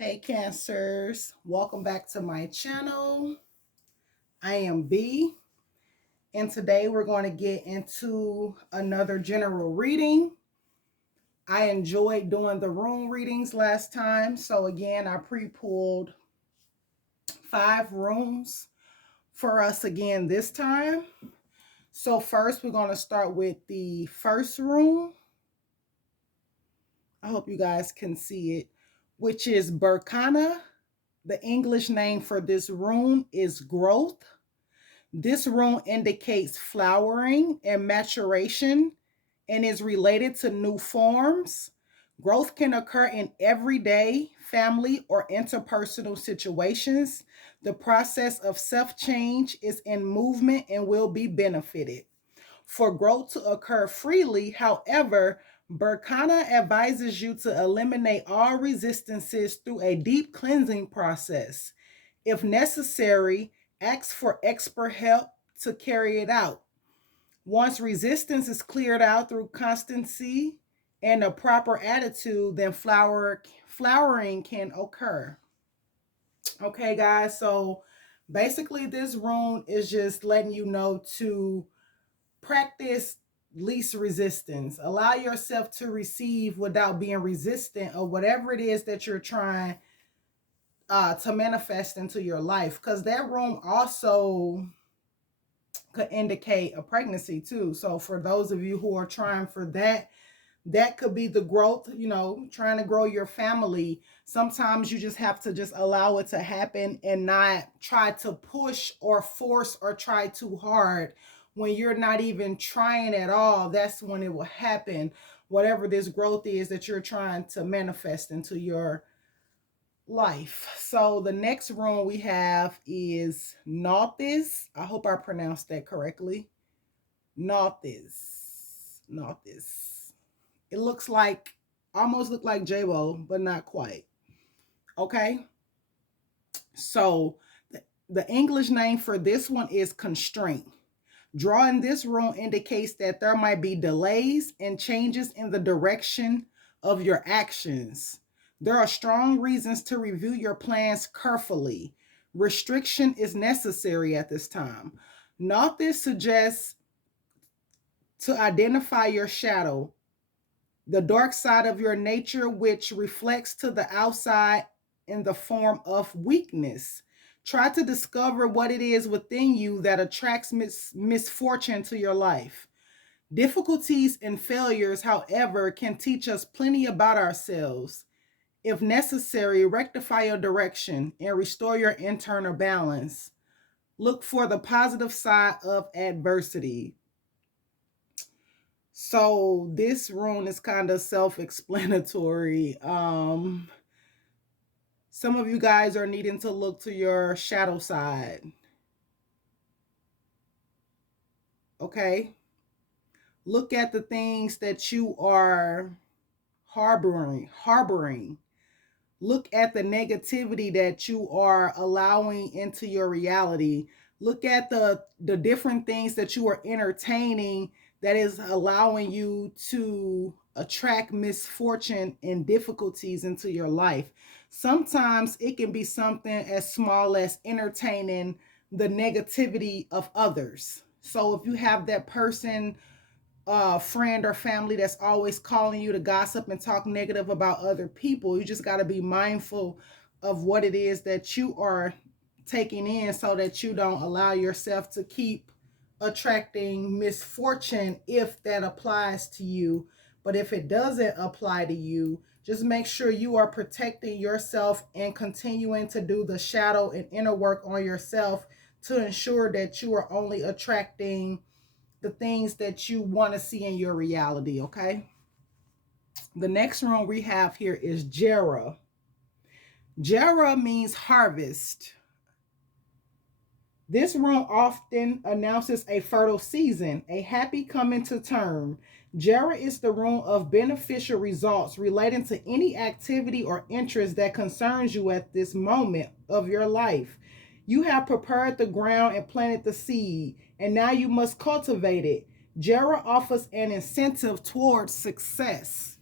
Hey Cancers, welcome back to my channel. I am B, and today we're going to get into another general reading. I enjoyed doing the room readings last time, so again, I pre-pulled 5 rooms for us again this time. So first, we're going to start with the first room. I hope you guys can see it, which is Berkana. The English name for this room is growth. This rune indicates flowering and maturation and is related to new forms. Growth can occur in everyday, family, or interpersonal situations. The process of self-change is in movement and will be benefited. For growth to occur freely, however, Berkana advises you to eliminate all resistances through a deep cleansing process. If necessary, ask for expert help to carry it out. Once resistance is cleared out through constancy and a proper attitude, then flowering can occur. Okay, guys, so basically this rune is just letting you know to practice least resistance. Allow yourself to receive without being resistant of whatever it is that you're trying to manifest into your life, because that room also could indicate a pregnancy too. So for those of you who are trying for that, that could be the growth, trying to grow your family. Sometimes you just have to just allow it to happen and not try to push or force or try too hard. When you're not even trying at all, that's when it will happen. Whatever this growth is that you're trying to manifest into your life. So the next room we have is Nauthis. I hope I pronounced that correctly. Nauthis. Nauthis. It looks like, almost look like J-Bo, but not quite. Okay. So the English name for this one is constraint. Drawing this rune indicates that there might be delays and changes in the direction of your actions. There are strong reasons to review your plans carefully. Restriction is necessary at this time. Nauthis suggests to identify your shadow, the dark side of your nature, which reflects to the outside in the form of weakness. Try to discover what it is within you that attracts misfortune to your life. Difficulties and failures, however, can teach us plenty about ourselves. If necessary, rectify your direction and restore your internal balance. Look for the positive side of adversity. So this rune is kind of self-explanatory. Some of you guys are needing to look to your shadow side. Okay? Look at the things that you are harboring. Look at the negativity that you are allowing into your reality. Look at the different things that you are entertaining that is allowing you to attract misfortune and difficulties into your life. Sometimes it can be something as small as entertaining the negativity of others. So if you have that person, friend or family that's always calling you to gossip and talk negative about other people, you just got to be mindful of what it is that you are taking in so that you don't allow yourself to keep attracting misfortune if that applies to you. But if it doesn't apply to you, just make sure you are protecting yourself and continuing to do the shadow and inner work on yourself to ensure that you are only attracting the things that you want to see in your reality, okay? The next room we have here is Jera. Jera means harvest. This room often announces a fertile season, a happy coming to term. Jera is the room of beneficial results relating to any activity or interest that concerns you at this moment of your life. You have prepared the ground and planted the seed, and now you must cultivate it. Jera offers an incentive towards success.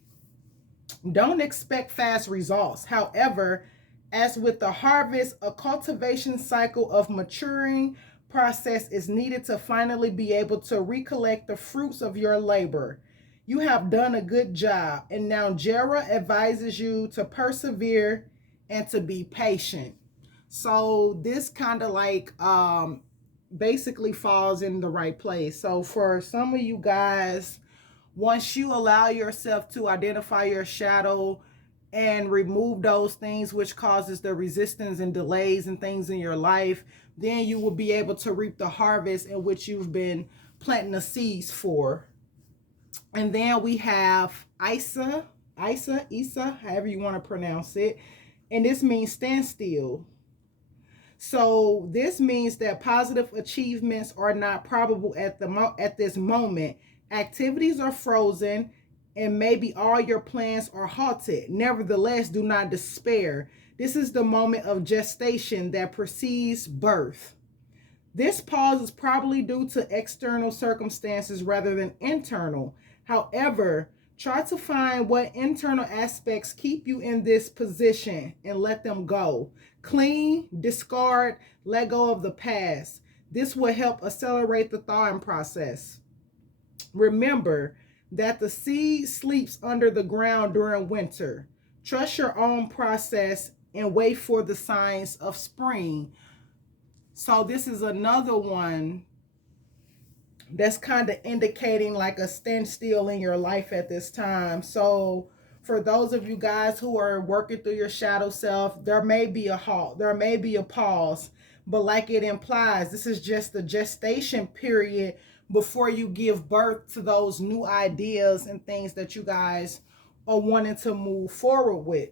Don't expect fast results. However, As with the harvest, a cultivation cycle of maturing process is needed to finally be able to recollect the fruits of your labor. You have done a good job, and now Jera advises you to persevere and to be patient. So this kind of like basically falls in the right place. So for some of you guys, once you allow yourself to identify your shadow and remove those things which causes the resistance and delays and things in your life, then you will be able to reap the harvest in which you've been planting the seeds for. And then we have Isa, however you want to pronounce it, and this means stand still. So this means that positive achievements are not probable at this moment. Activities are frozen and maybe all your plans are halted. Nevertheless, do not despair. This is the moment of gestation that precedes birth. This pause is probably due to external circumstances rather than internal. However, try to find what internal aspects keep you in this position and let them go. Clean, discard, let go of the past. This will help accelerate the thawing process. Remember that the seed sleeps under the ground during winter. Trust your own process and wait for the signs of spring. So this is another one that's kind of indicating like a standstill in your life at this time. So for those of you guys who are working through your shadow self, there may be a halt, there may be a pause, but like it implies, this is just the gestation period before you give birth to those new ideas and things that you guys are wanting to move forward with.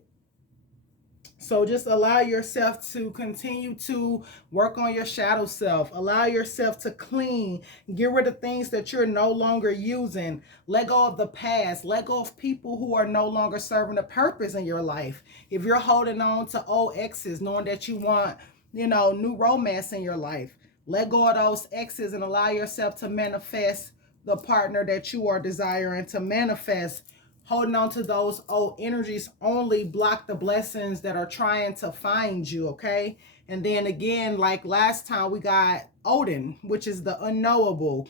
So just allow yourself to continue to work on your shadow self. Allow yourself to clean. Get rid of things that you're no longer using. Let go of the past. Let go of people who are no longer serving a purpose in your life. If you're holding on to old exes, knowing that you want, new romance in your life, let go of those exes and allow yourself to manifest the partner that you are desiring to manifest. Holding on to those old energies only block the blessings that are trying to find you, okay? And then again, like last time, we got Odin, which is the unknowable,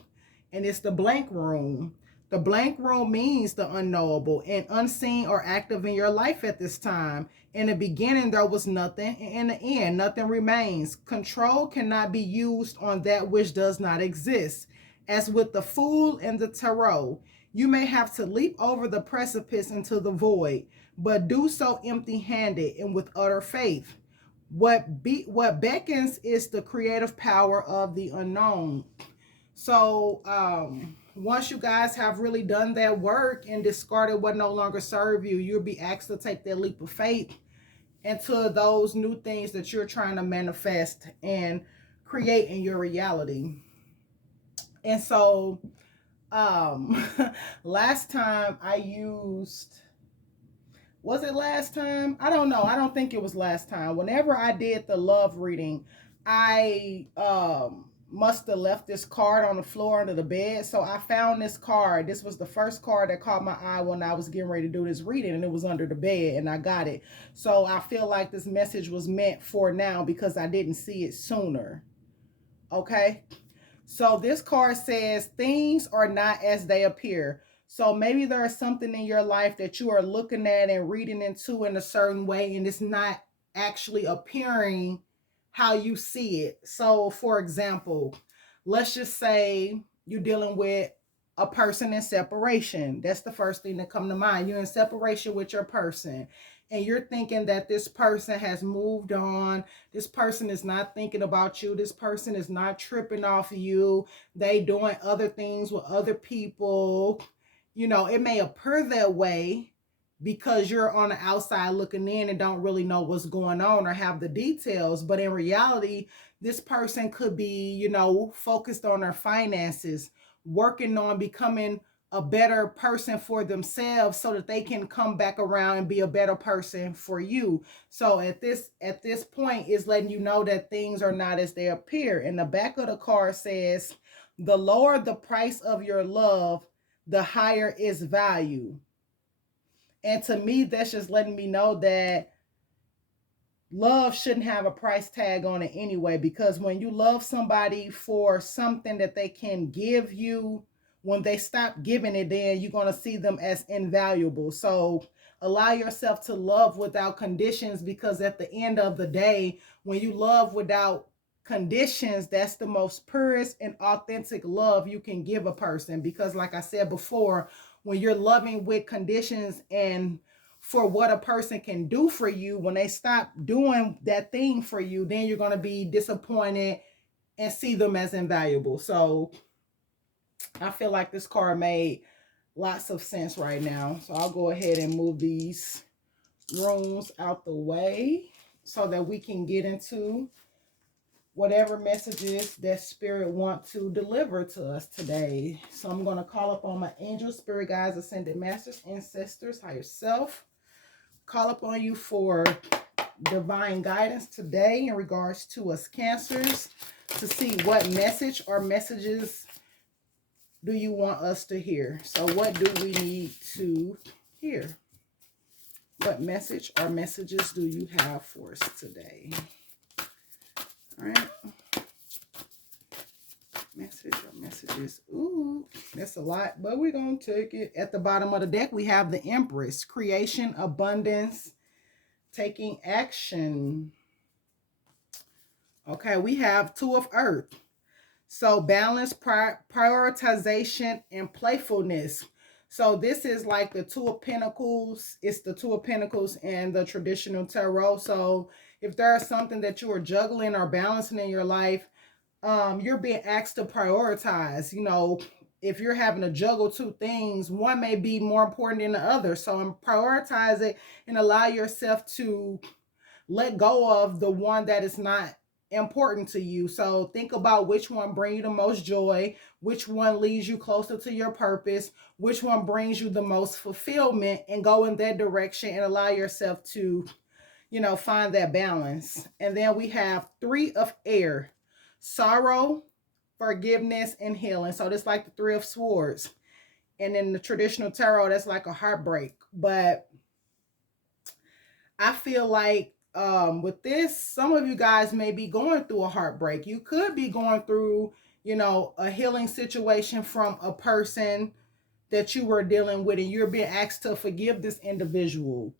and it's the blank room. The blank room means the unknowable and unseen or active in your life at this time. In the beginning, there was nothing, and in the end, nothing remains. Control cannot be used on that which does not exist. As with the Fool and the Tarot, you may have to leap over the precipice into the void, but do so empty-handed and with utter faith. What beckons is the creative power of the unknown. So once you guys have really done that work and discarded what no longer serve you, you'll be asked to take that leap of faith into those new things that you're trying to manifest and create in your reality. And so um last time I used, was it last time? I don't know. I don't think it was last time. Whenever I did the love reading, I must have left this card on the floor under the bed. So I found this card. This was the first card that caught my eye when I was getting ready to do this reading, and it was under the bed, and I got it. So I feel like this message was meant for now because I didn't see it sooner. Okay? So this card says things are not as they appear. So maybe there is something in your life that you are looking at and reading into in a certain way, and it's not actually appearing how you see it. So for example, let's just say you're dealing with a person in separation. That's the first thing that come to mind. You're in separation with your person, and you're thinking that this person has moved on. This person is not thinking about you. This person is not tripping off of you. They doing other things with other people. It may appear that way because you're on the outside looking in and don't really know what's going on or have the details. But in reality, this person could be, focused on their finances, working on becoming a better person for themselves so that they can come back around and be a better person for you. So at this point is letting you know that things are not as they appear. And the back of the card says, the lower the price of your love, the higher its value. And to me, that's just letting me know that love shouldn't have a price tag on it anyway, because when you love somebody for something that they can give you, when they stop giving it, then you're going to see them as invaluable. So allow yourself to love without conditions, because at the end of the day, when you love without conditions, that's the most purest and authentic love you can give a person. Because like I said before, when you're loving with conditions and for what a person can do for you, when they stop doing that thing for you, then you're going to be disappointed and see them as invaluable. So I feel like this card made lots of sense right now. So I'll go ahead and move these runes out the way so that we can get into whatever messages that spirit want to deliver to us today. So I'm going to call upon my angels, spirit guides, ascended masters, ancestors, higher self. Call upon you for divine guidance today in regards to us Cancers, to see what message or messages do you want us to hear. So what do we need to hear? What message or messages do you have for us today? All right. Message or messages. Ooh, that's a lot, but we're going to take it. At the bottom of the deck, we have the Empress. Creation, abundance, taking action. Okay, we have Two of Earth. So balance, prioritization, and playfulness. So this is like the Two of Pentacles. It's the Two of Pentacles and the traditional tarot. So if there is something that you are juggling or balancing in your life, you're being asked to prioritize. You know, if you're having to juggle two things, one may be more important than the other. So prioritize it and allow yourself to let go of the one that is not important to you. So think about which one brings you the most joy, which one leads you closer to your purpose, which one brings you the most fulfillment, and go in that direction and allow yourself to, you know, find that balance. And then we have Three of Air, sorrow, forgiveness, and healing. So this is like the Three of Swords. And in the traditional tarot, that's like a heartbreak. But I feel like with this, some of you guys may be going through a heartbreak. You could be going through, you know, a healing situation from a person that you were dealing with, and you're being asked to forgive this individual,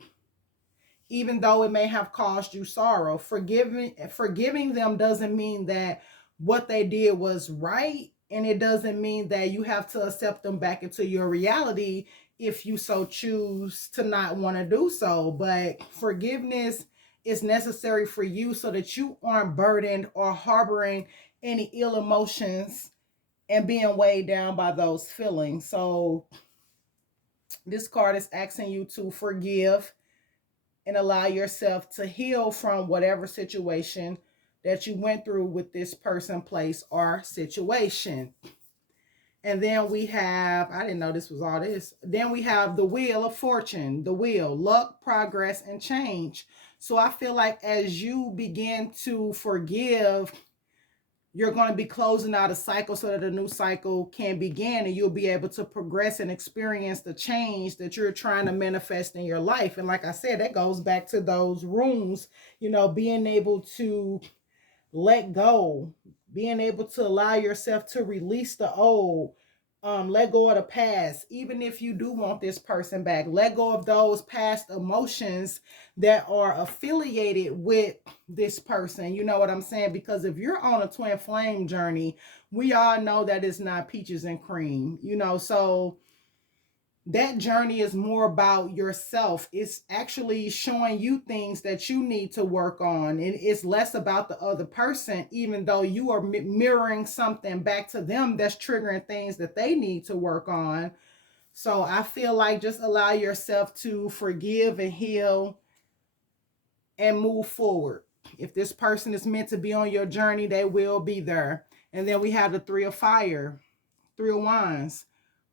even though it may have caused you sorrow. Forgiving them doesn't mean that what they did was right, and it doesn't mean that you have to accept them back into your reality if you so choose to not want to do so. But forgiveness is necessary for you so that you aren't burdened or harboring any ill emotions and being weighed down by those feelings. So this card is asking you to forgive and allow yourself to heal from whatever situation that you went through with this person, place, or situation. And then we have, I didn't know this was all this. Then we have the Wheel of Fortune, the wheel, luck, progress, and change. So I feel like as you begin to forgive, you're going to be closing out a cycle so that a new cycle can begin, and you'll be able to progress and experience the change that you're trying to manifest in your life. And like I said, that goes back to those runes, you know, being able to let go, being able to allow yourself to release the old, let go of the past. Even if you do want this person back, let go of those past emotions that are affiliated with this person. You know what I'm saying? Because if you're on a twin flame journey, we all know that it's not peaches and cream, you know. So that journey is more about yourself. It's actually showing you things that you need to work on. And it's less about the other person, even though you are mirroring something back to them that's triggering things that they need to work on. So I feel like just allow yourself to forgive and heal and move forward. If this person is meant to be on your journey, they will be there. And then we have the Three of Fire, Three of Wands,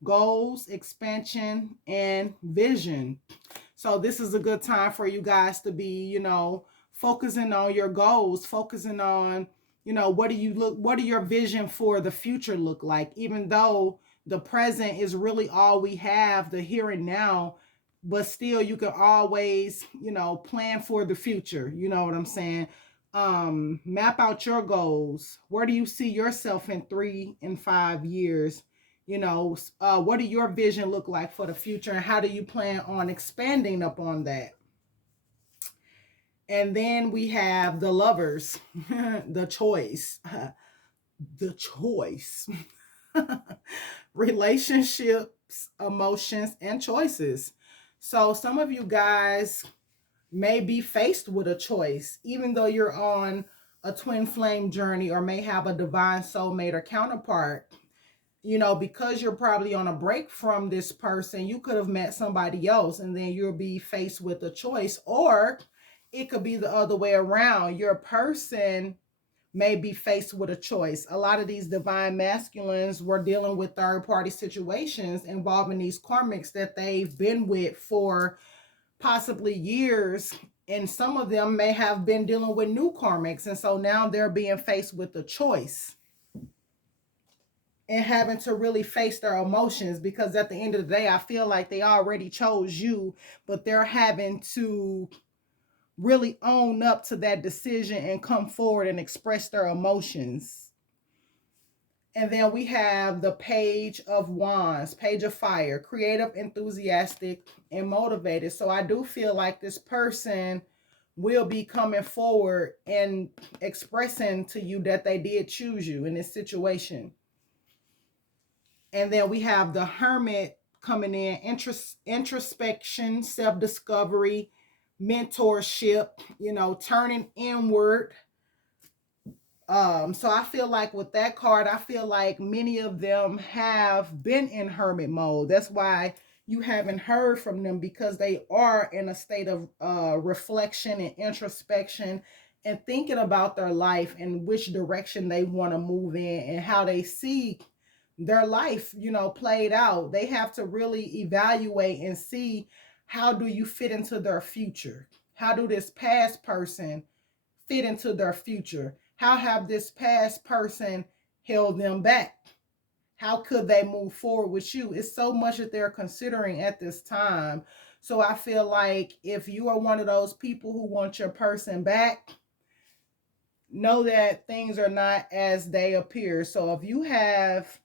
goals, expansion, and vision. So this is a good time for you guys to be, you know, focusing on your goals, focusing on, you know, what do your vision for the future look like? Even though the present is really all we have, the here and now, but still you can always, plan for the future. You know what I'm saying? Map out your goals. Where do you see yourself in 3 and 5 years? What do your vision look like for the future, and how do you plan on expanding upon that? And then we have the lovers, the choice, the choice, relationships, emotions, and choices. So some of you guys may be faced with a choice, even though you're on a twin flame journey or may have a divine soulmate or counterpart. Because you're probably on a break from this person, you could have met somebody else and then you'll be faced with a choice. Or it could be the other way around. Your person may be faced with a choice. A lot of these divine masculines were dealing with third party situations involving these karmics that they've been with for possibly years. And some of them may have been dealing with new karmics. And so now they're being faced with a choice and having to really face their emotions, because at the end of the day, I feel like they already chose you, but they're having to really own up to that decision and come forward and express their emotions. And then we have the Page of Wands, Page of Fire, creative, enthusiastic, and motivated. So I do feel like this person will be coming forward and expressing to you that they did choose you in this situation. And then we have the Hermit coming in, introspection, self-discovery, mentorship, turning inward. So I feel like with that card, I feel like many of them have been in hermit mode. That's why you haven't heard from them, because they are in a state of reflection and introspection and thinking about their life and which direction they want to move in and how they see their life, played out. They have to really evaluate and see, how do you fit into their future? How do this past person fit into their future? How have this past person held them back? How could they move forward with you? It's so much that they're considering at this time. So I feel like if you are one of those people who want your person back, know that things are not as they appear. So if you have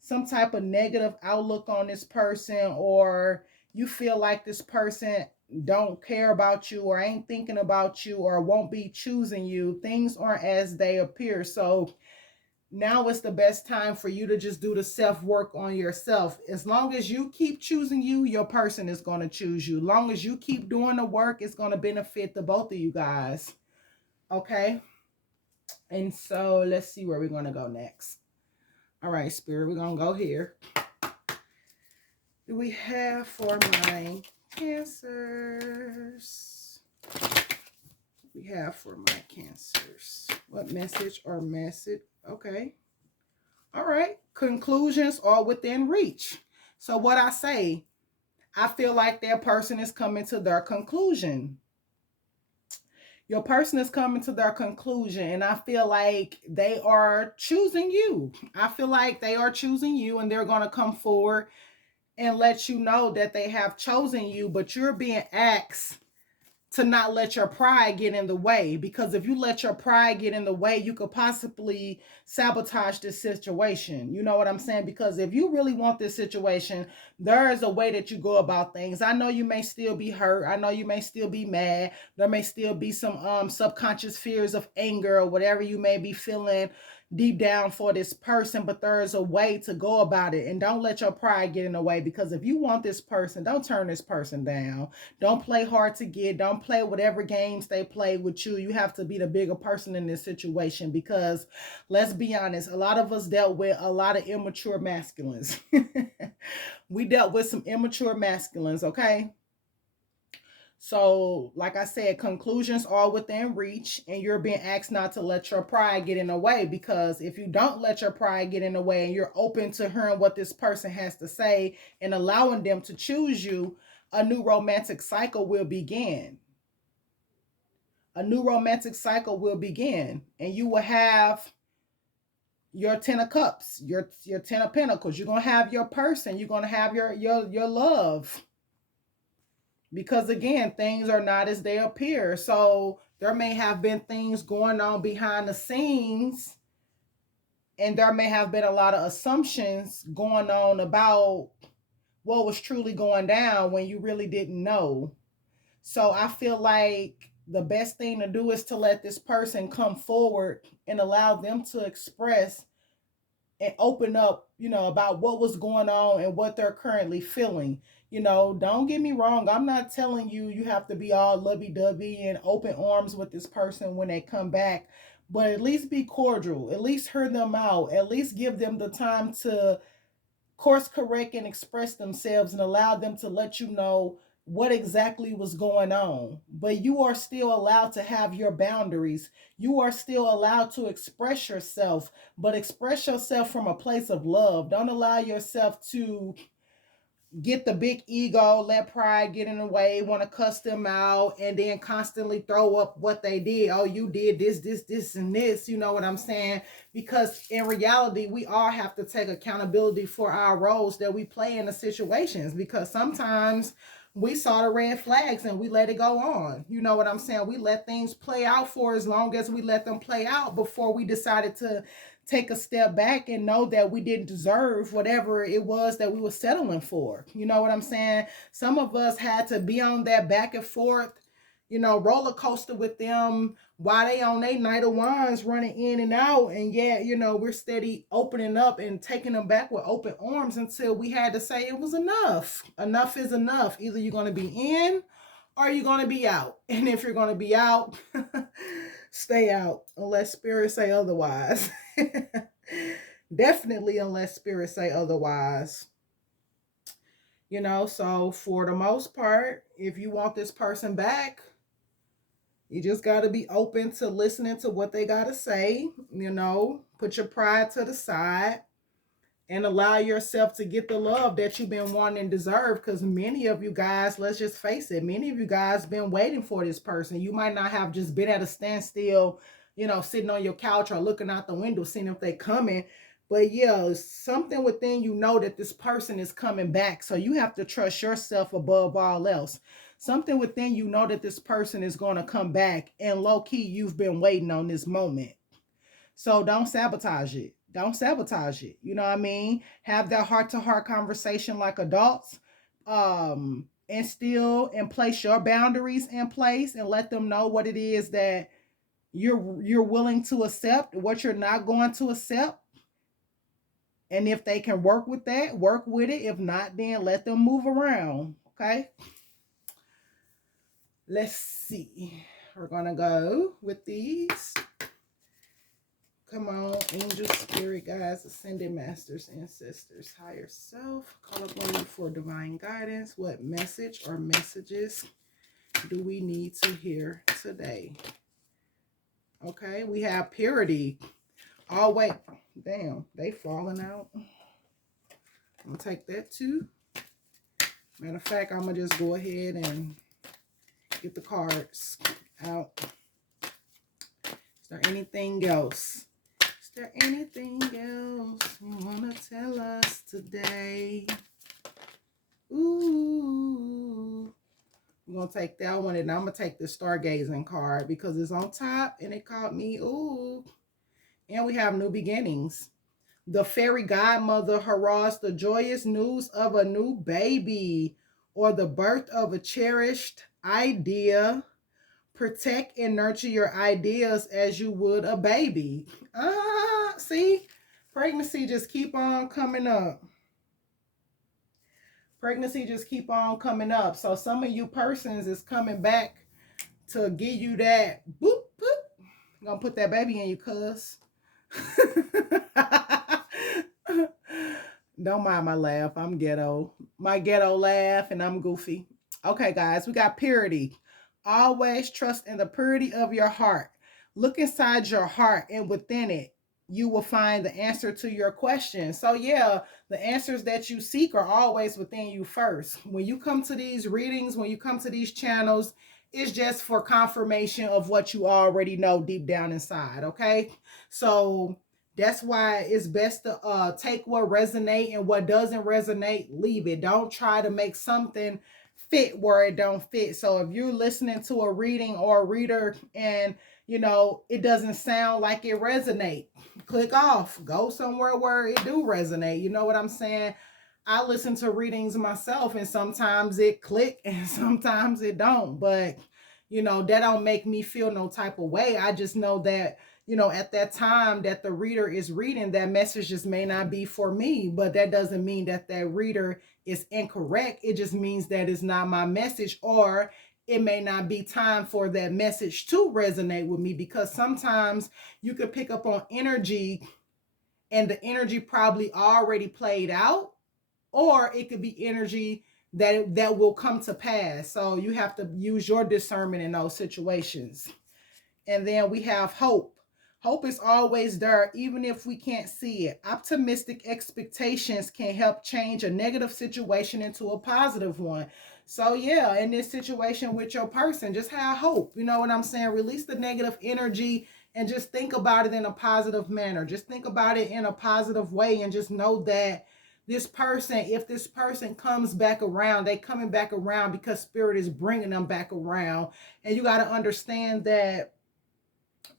some type of negative outlook on this person, or you feel like this person don't care about you or ain't thinking about you or won't be choosing you, things aren't as they appear. So now is the best time for you to just do the self work on yourself. As long as you keep choosing you, your person is going to choose you. Long as you keep doing the work, it's going to benefit the both of you guys. Okay. And so let's see where we're going to go next. All right, Spirit, we're going to go here. Do we have for my Cancers? We have for my Cancers. What message or message? Okay. All right. Conclusions are within reach. So what I say, I feel like their person is coming to their conclusion. Your person is coming to their conclusion, and I feel like they are choosing you. I feel like they are choosing you, and they're going to come forward and let you know that they have chosen you, but you're being asked to not let your pride get in the way, because if you let your pride get in the way, you could possibly sabotage this situation. You know what I'm saying? Because if you really want this situation, there is a way that you go about things. I know you may still be hurt. I know you may still be mad. There may still be some subconscious fears of anger or whatever you may be feeling deep down for this person, but there is a way to go about it. And don't let your pride get in the way, because if you want this person, don't turn this person down. Don't play hard to get. Don't play whatever games they play with you. You have to be the bigger person in this situation, because let's be honest, a lot of us dealt with a lot of immature masculines. We dealt with some immature masculines, okay? So, like I said, conclusions are within reach, and you're being asked not to let your pride get in the way, because if you don't let your pride get in the way and you're open to hearing what this person has to say and allowing them to choose you, a new romantic cycle will begin. A new romantic cycle will begin, and you will have your 10 of cups, your 10 of pentacles. You're going to have your person, you're going to have your love. Because again, things are not as they appear. So there may have been things going on behind the scenes, and there may have been a lot of assumptions going on about what was truly going down when you really didn't know. So I feel like the best thing to do is to let this person come forward and allow them to express and open up, about what was going on and what they're currently feeling. Don't get me wrong. I'm not telling you you have to be all lovey dovey and open arms with this person when they come back, but at least be cordial, at least hear them out, at least give them the time to course correct and express themselves and allow them to let you know what exactly was going on. But you are still allowed to have your boundaries. You are still allowed to express yourself, but express yourself from a place of love. Don't allow yourself to get the big ego, let pride get in the way, want to cuss them out, and then constantly throw up what they did. Oh, you did this, and this. You know what I'm saying? Because in reality, we all have to take accountability for our roles that we play in the situations, because sometimes we saw the red flags and we let it go on. You know what I'm saying? We let things play out for as long as we let them play out before we decided to take a step back and know that we didn't deserve whatever it was that we were settling for. You know what I'm saying? Some of us had to be on that back and forth, roller coaster with them while they on their night of wines running in and out. And yet, we're steady opening up and taking them back with open arms until we had to say it was enough. Enough is enough. Either you're going to be in or you're going to be out. And if you're going to be out, stay out unless spirits say otherwise. Definitely unless spirits say otherwise. So for the most part, if you want this person back, you just got to be open to listening to what they got to say. Put your pride to the side and allow yourself to get the love that you've been wanting and deserve. Because many of you guys, let's just face it, many of you guys been waiting for this person. You might not have just been at a standstill, sitting on your couch or looking out the window, seeing if they coming. But yeah, something within you know that this person is coming back. So you have to trust yourself above all else. Something within you know that this person is going to come back. And low key, you've been waiting on this moment. So don't sabotage it. Don't sabotage it. You know what I mean? Have that heart to heart conversation like adults. And still and place your boundaries in place and let them know what it is that you're willing to accept, what you're not going to accept. And if they can work with that, work with it. If not, then let them move around. Okay? Let's see. We're going to go with these. Come on, angels, spirit guides, ascended masters, ancestors, higher self. Call upon you for divine guidance. What message or messages do we need to hear today? Okay, we have purity. Oh, wait. Damn, they falling out. I'm going to take that too. Matter of fact, I'm going to just go ahead and get the cards out. Is there anything else? Is there anything else you want to tell us today? Ooh. I'm going to take that one, and I'm going to take the stargazing card because it's on top and it caught me. Ooh. And we have new beginnings. The fairy godmother heralds the joyous news of a new baby or the birth of a cherished idea. Protect and nurture your ideas as you would a baby. See? Pregnancy just keep on coming up. Pregnancy just keep on coming up. So some of you persons is coming back to give you that boop, boop. I'm going to put that baby in you, cuz. Don't mind my laugh. I'm ghetto. My ghetto laugh, and I'm goofy. Okay, guys, we got purity. Always trust in the purity of your heart. Look inside your heart, and within it, you will find the answer to your question. So yeah, the answers that you seek are always within you first. When you come to these readings, when you come to these channels, it's just for confirmation of what you already know deep down inside, okay? So that's why it's best to take what resonate, and what doesn't resonate, leave it. Don't try to make something fit where it don't fit. So if you're listening to a reading or a reader and it doesn't sound like it resonate, click off. Go somewhere where it do resonate. You know what I'm saying? I listen to readings myself and sometimes it click and sometimes it don't. But that don't make me feel no type of way. I just know that at that time that the reader is reading, that message just may not be for me, but that doesn't mean that that reader is incorrect. It just means that it's not my message, or it may not be time for that message to resonate with me, because sometimes you could pick up on energy and the energy probably already played out, or it could be energy that will come to pass. So you have to use your discernment in those situations. And then we have hope. Hope is always there, even if we can't see it. Optimistic expectations can help change a negative situation into a positive one. So, yeah, in this situation with your person, just have hope. You know what I'm saying? Release the negative energy and just think about it in a positive manner. Just think about it in a positive way and just know that this person, if this person comes back around, they coming back around because spirit is bringing them back around. And you got to understand that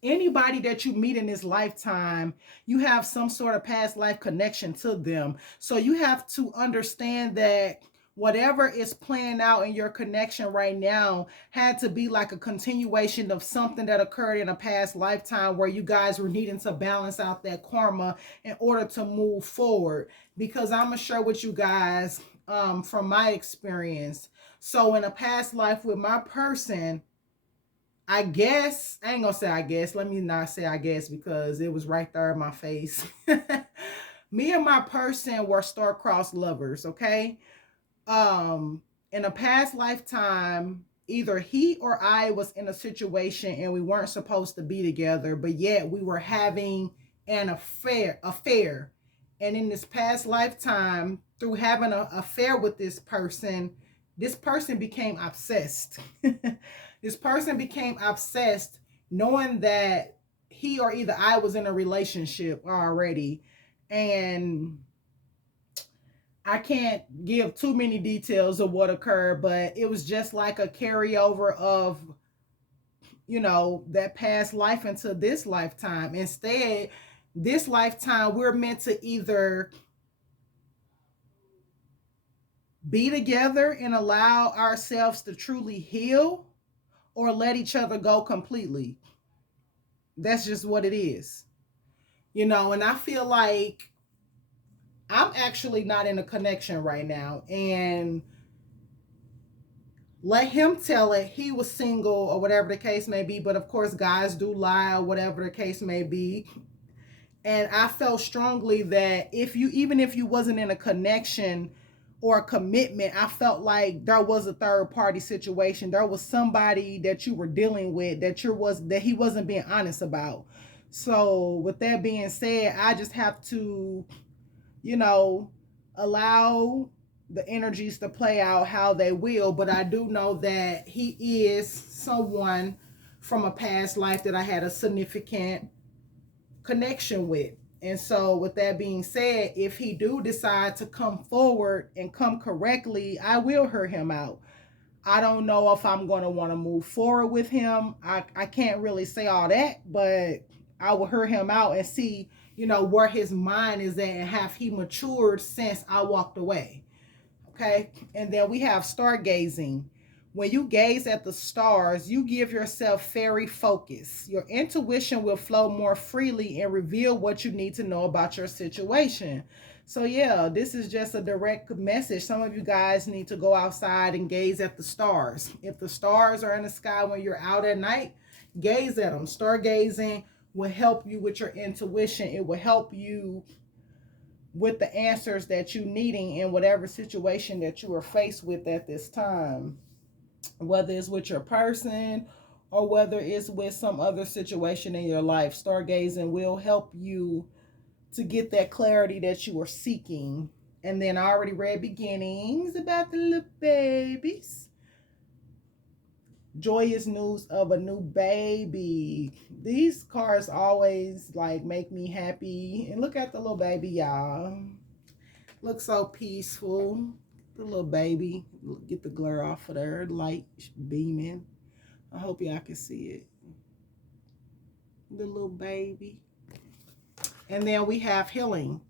anybody that you meet in this lifetime, you have some sort of past life connection to them. So you have to understand that whatever is playing out in your connection right now had to be like a continuation of something that occurred in a past lifetime where you guys were needing to balance out that karma in order to move forward. Because I'm gonna share with you guys from my experience. So in a past life with my person, I guess, I ain't gonna say I guess. Let me not say I guess because it was right there in my face. Me and my person were star-crossed lovers, okay? In a past lifetime, either he or I was in a situation and we weren't supposed to be together, but yet we were having an affair. And in this past lifetime, through having an affair with this person became obsessed. This person became obsessed knowing that he or either I was in a relationship already. And I can't give too many details of what occurred, but it was just like a carryover of, that past life into this lifetime. Instead, this lifetime, we're meant to either be together and allow ourselves to truly heal or let each other go completely. That's just what it is. And I feel like I'm actually not in a connection right now. And let him tell it he was single or whatever the case may be. But of course, guys do lie or whatever the case may be. And I felt strongly that even if you wasn't in a connection or a commitment, I felt like there was a third party situation. There was somebody that you were dealing with that he wasn't being honest about. So with that being said, I just have to, you know, allow the energies to play out how they will. But I do know that he is someone from a past life that I had a significant connection with. And so with that being said, if he do decide to come forward and come correctly, I will hear him out. I don't know if I'm going to want to move forward with him. I can't really say all that, but I will hear him out and see, where his mind is at and have he matured since I walked away. Okay. And then we have stargazing. When you gaze at the stars, you give yourself fairy focus. Your intuition will flow more freely and reveal what you need to know about your situation. So, yeah, this is just a direct message. Some of you guys need to go outside and gaze at the stars. If the stars are in the sky when you're out at night, gaze at them. Stargazing will help you with your intuition. It will help you with the answers that you're needing in whatever situation that you are faced with at this time, whether it's with your person or whether it's with some other situation in your life. Stargazing will help you to get that clarity that you are seeking. And then I already read beginnings about the little babies. Joyous news of a new baby. These cards always like make me happy. And look at the little baby, y'all. Looks so peaceful. The little baby. Get the glare off of there. Light beaming. I hope y'all can see it. The little baby. And then we have healing.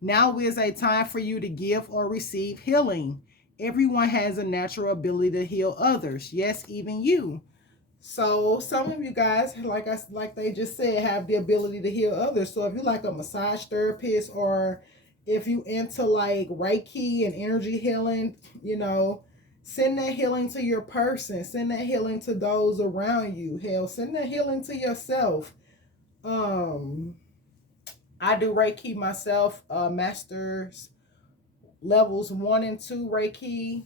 Now is a time for you to give or receive healing. Everyone has a natural ability to heal others. Yes, even you. So some of you guys, like they just said, have the ability to heal others. So if you're like a massage therapist, or if you into like Reiki and energy healing, you know, send that healing to your person. Send that healing to those around you. Hell, send that healing to yourself. Um, I do Reiki myself, masters levels 1 and 2 Reiki.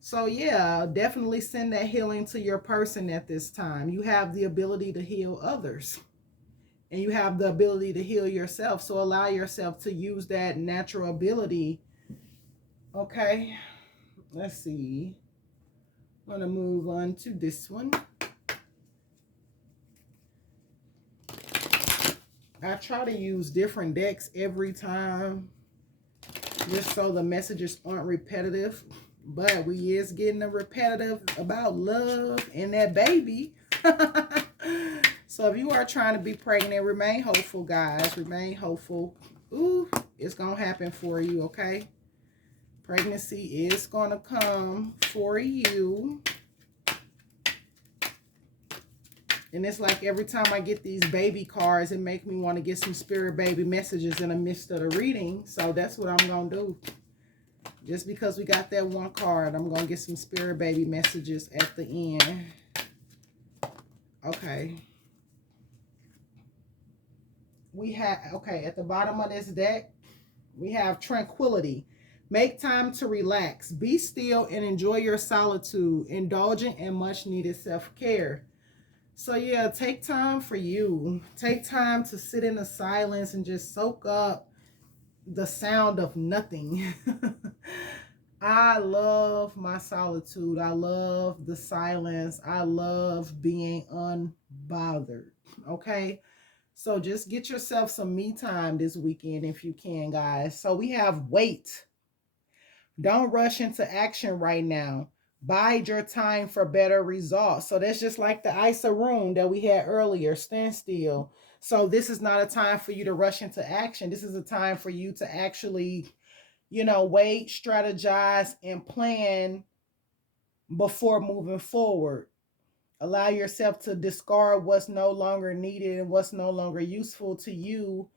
So yeah, definitely send that healing to your person at this time. You have the ability to heal others, and you have the ability to heal yourself. So allow yourself to use that natural ability. Okay, let's see. I'm gonna move on to this one. I try to use different decks every time, just so the messages aren't repetitive. But we is getting a repetitive about love and that baby. So if you are trying to be pregnant, remain hopeful, guys. Remain hopeful. Ooh, it's going to happen for you, okay? Pregnancy is going to come for you. And it's like every time I get these baby cards, it makes me want to get some spirit baby messages in the midst of the reading. So that's what I'm going to do. Just because we got that one card, I'm going to get some spirit baby messages at the end. Okay. We have, okay, at the bottom of this deck, we have tranquility. Make time to relax. Be still and enjoy your solitude. Indulgent and much needed self-care. So yeah, take time for you. Take time to sit in the silence and just soak up the sound of nothing. I love my solitude. I love the silence. I love being unbothered. Okay? So just get yourself some me time this weekend if you can, guys. So we have wait. Don't rush into action right now. Bide your time for better results. So that's just like the Isa room that we had earlier. Stand still. So this is not a time for you to rush into action. This is a time for you to actually, you know, wait, strategize, and plan before moving forward. Allow yourself to discard what's no longer needed and what's no longer useful to you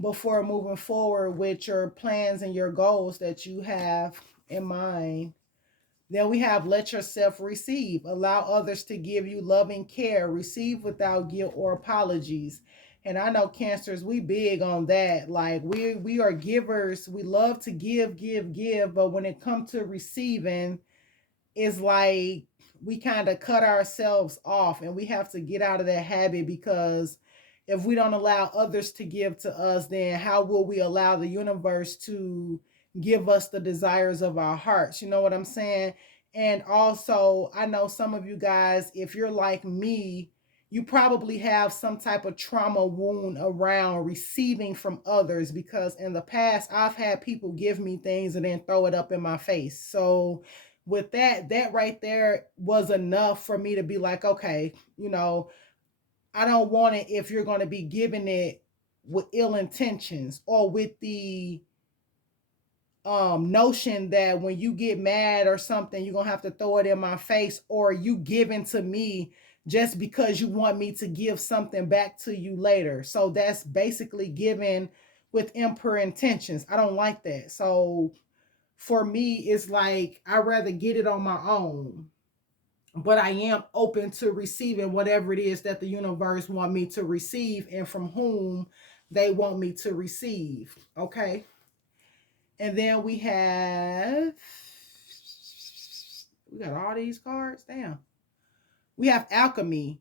before moving forward with your plans and your goals that you have in mind. Then we have let yourself receive. Allow others to give you loving care. Receive without guilt or apologies. And I know Cancers, we big on that. Like we are givers. We love to give. But when it comes to receiving, it's like we kind of cut ourselves off, and we have to get out of that habit, because if we don't allow others to give to us, then how will we allow the universe to give us the desires of our hearts? You know what I'm saying? And also, I know some of you guys, if you're like me, you probably have some type of trauma wound around receiving from others, because in the past I've had people give me things and then throw it up in my face. So with that right there was enough for me to be like, okay, you know, I don't want it if you're going to be giving it with ill intentions, or with the notion that when you get mad or something, you're gonna have to throw it in my face, or you giving to me just because you want me to give something back to you later. So that's basically giving with impure intentions. I don't like that. So for me, it's like I'd rather get it on my own. But I am open to receiving whatever it is that the universe want me to receive, and from whom they want me to receive. Okay. And then we got all these cards. Damn. We have alchemy.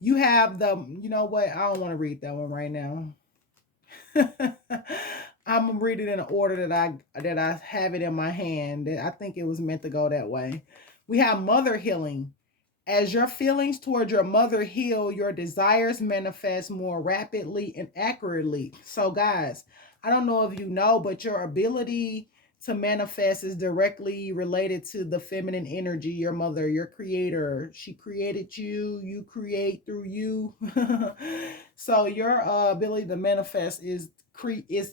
You have the, you know what? I don't want to read that one right now. I'm gonna read it in the order that I have it in my hand. I think it was meant to go that way. We have mother healing. As your feelings toward your mother heal, your desires manifest more rapidly and accurately. So, guys, I don't know if you know, but your ability to manifest is directly related to the feminine energy, your mother, your creator. She created you, you create through you. So your ability to manifest is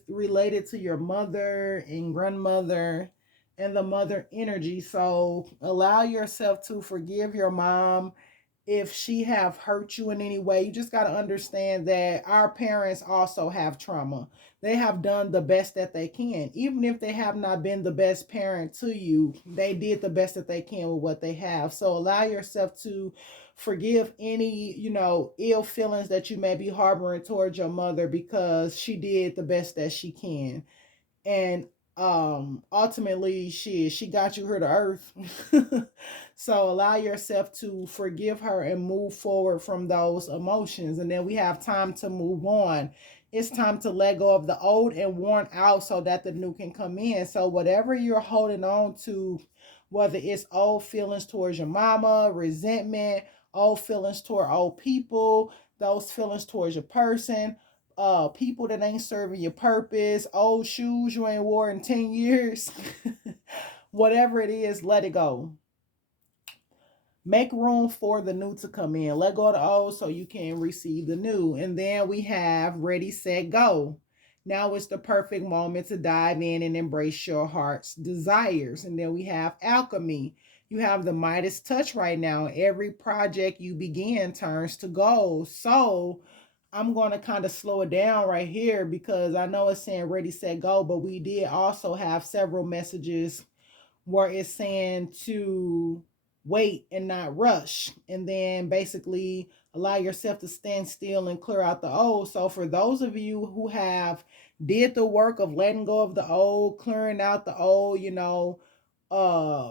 related to your mother and grandmother and the mother energy. So allow yourself to forgive your mom if she have hurt you in any way. You just got to understand that our parents also have trauma. They have done the best that they can. Even if they have not been the best parent to you, they did the best that they can with what they have. So allow yourself to forgive any, ill feelings that you may be harboring towards your mother, because she did the best that she can. And ultimately she got you here to earth. So allow yourself to forgive her and move forward from those emotions, and then we have time to move on. It's time to let go of the old and worn out so that the new can come in. So whatever you're holding on to, whether it's old feelings towards your mama, resentment, old feelings toward old people, those feelings towards your person, people that ain't serving your purpose, old shoes you ain't wore in 10 years, whatever it is, let it go. Make room for the new to come in. Let go of the old so you can receive the new. And then we have ready, set, go. Now it's the perfect moment to dive in and embrace your heart's desires. And then we have alchemy. You have the Midas touch right now. Every project you begin turns to gold. So I'm going to kind of slow it down right here, because I know it's saying ready, set, go, but we did also have several messages where it's saying to wait and not rush, and then basically allow yourself to stand still and clear out the old. So for those of you who have did the work of letting go of the old, clearing out the old,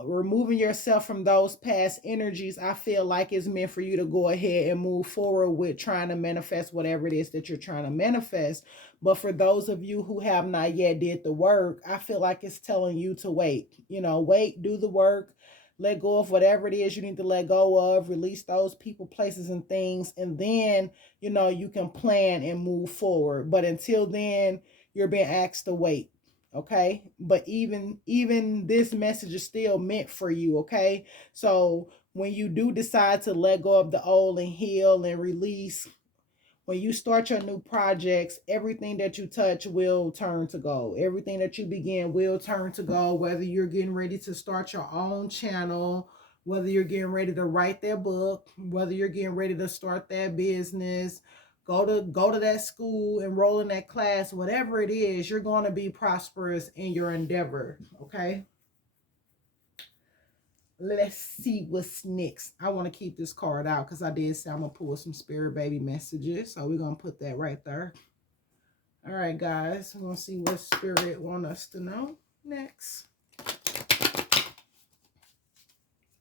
removing yourself from those past energies, I feel like it's meant for you to go ahead and move forward with trying to manifest whatever it is that you're trying to manifest. But for those of you who have not yet did the work, I feel like it's telling you to wait. Wait, do the work, let go of whatever it is you need to let go of, release those people, places, and things, and then you can plan and move forward. But until then, you're being asked to wait. Okay, but even this message is still meant for you. Okay, so when you do decide to let go of the old and heal and release, when you start your new projects, everything that you touch will turn to gold. Everything that you begin will turn to gold, whether you're getting ready to start your own channel, whether you're getting ready to write that book, whether you're getting ready to start that business, go to that school, enroll in that class, whatever it is, you're going to be prosperous in your endeavor. Okay, let's see what's next. I want to keep this card out because I did say I'm going to pull some spirit baby messages. So we're going to put that right there. All right, guys. We're going to see what spirit want us to know next.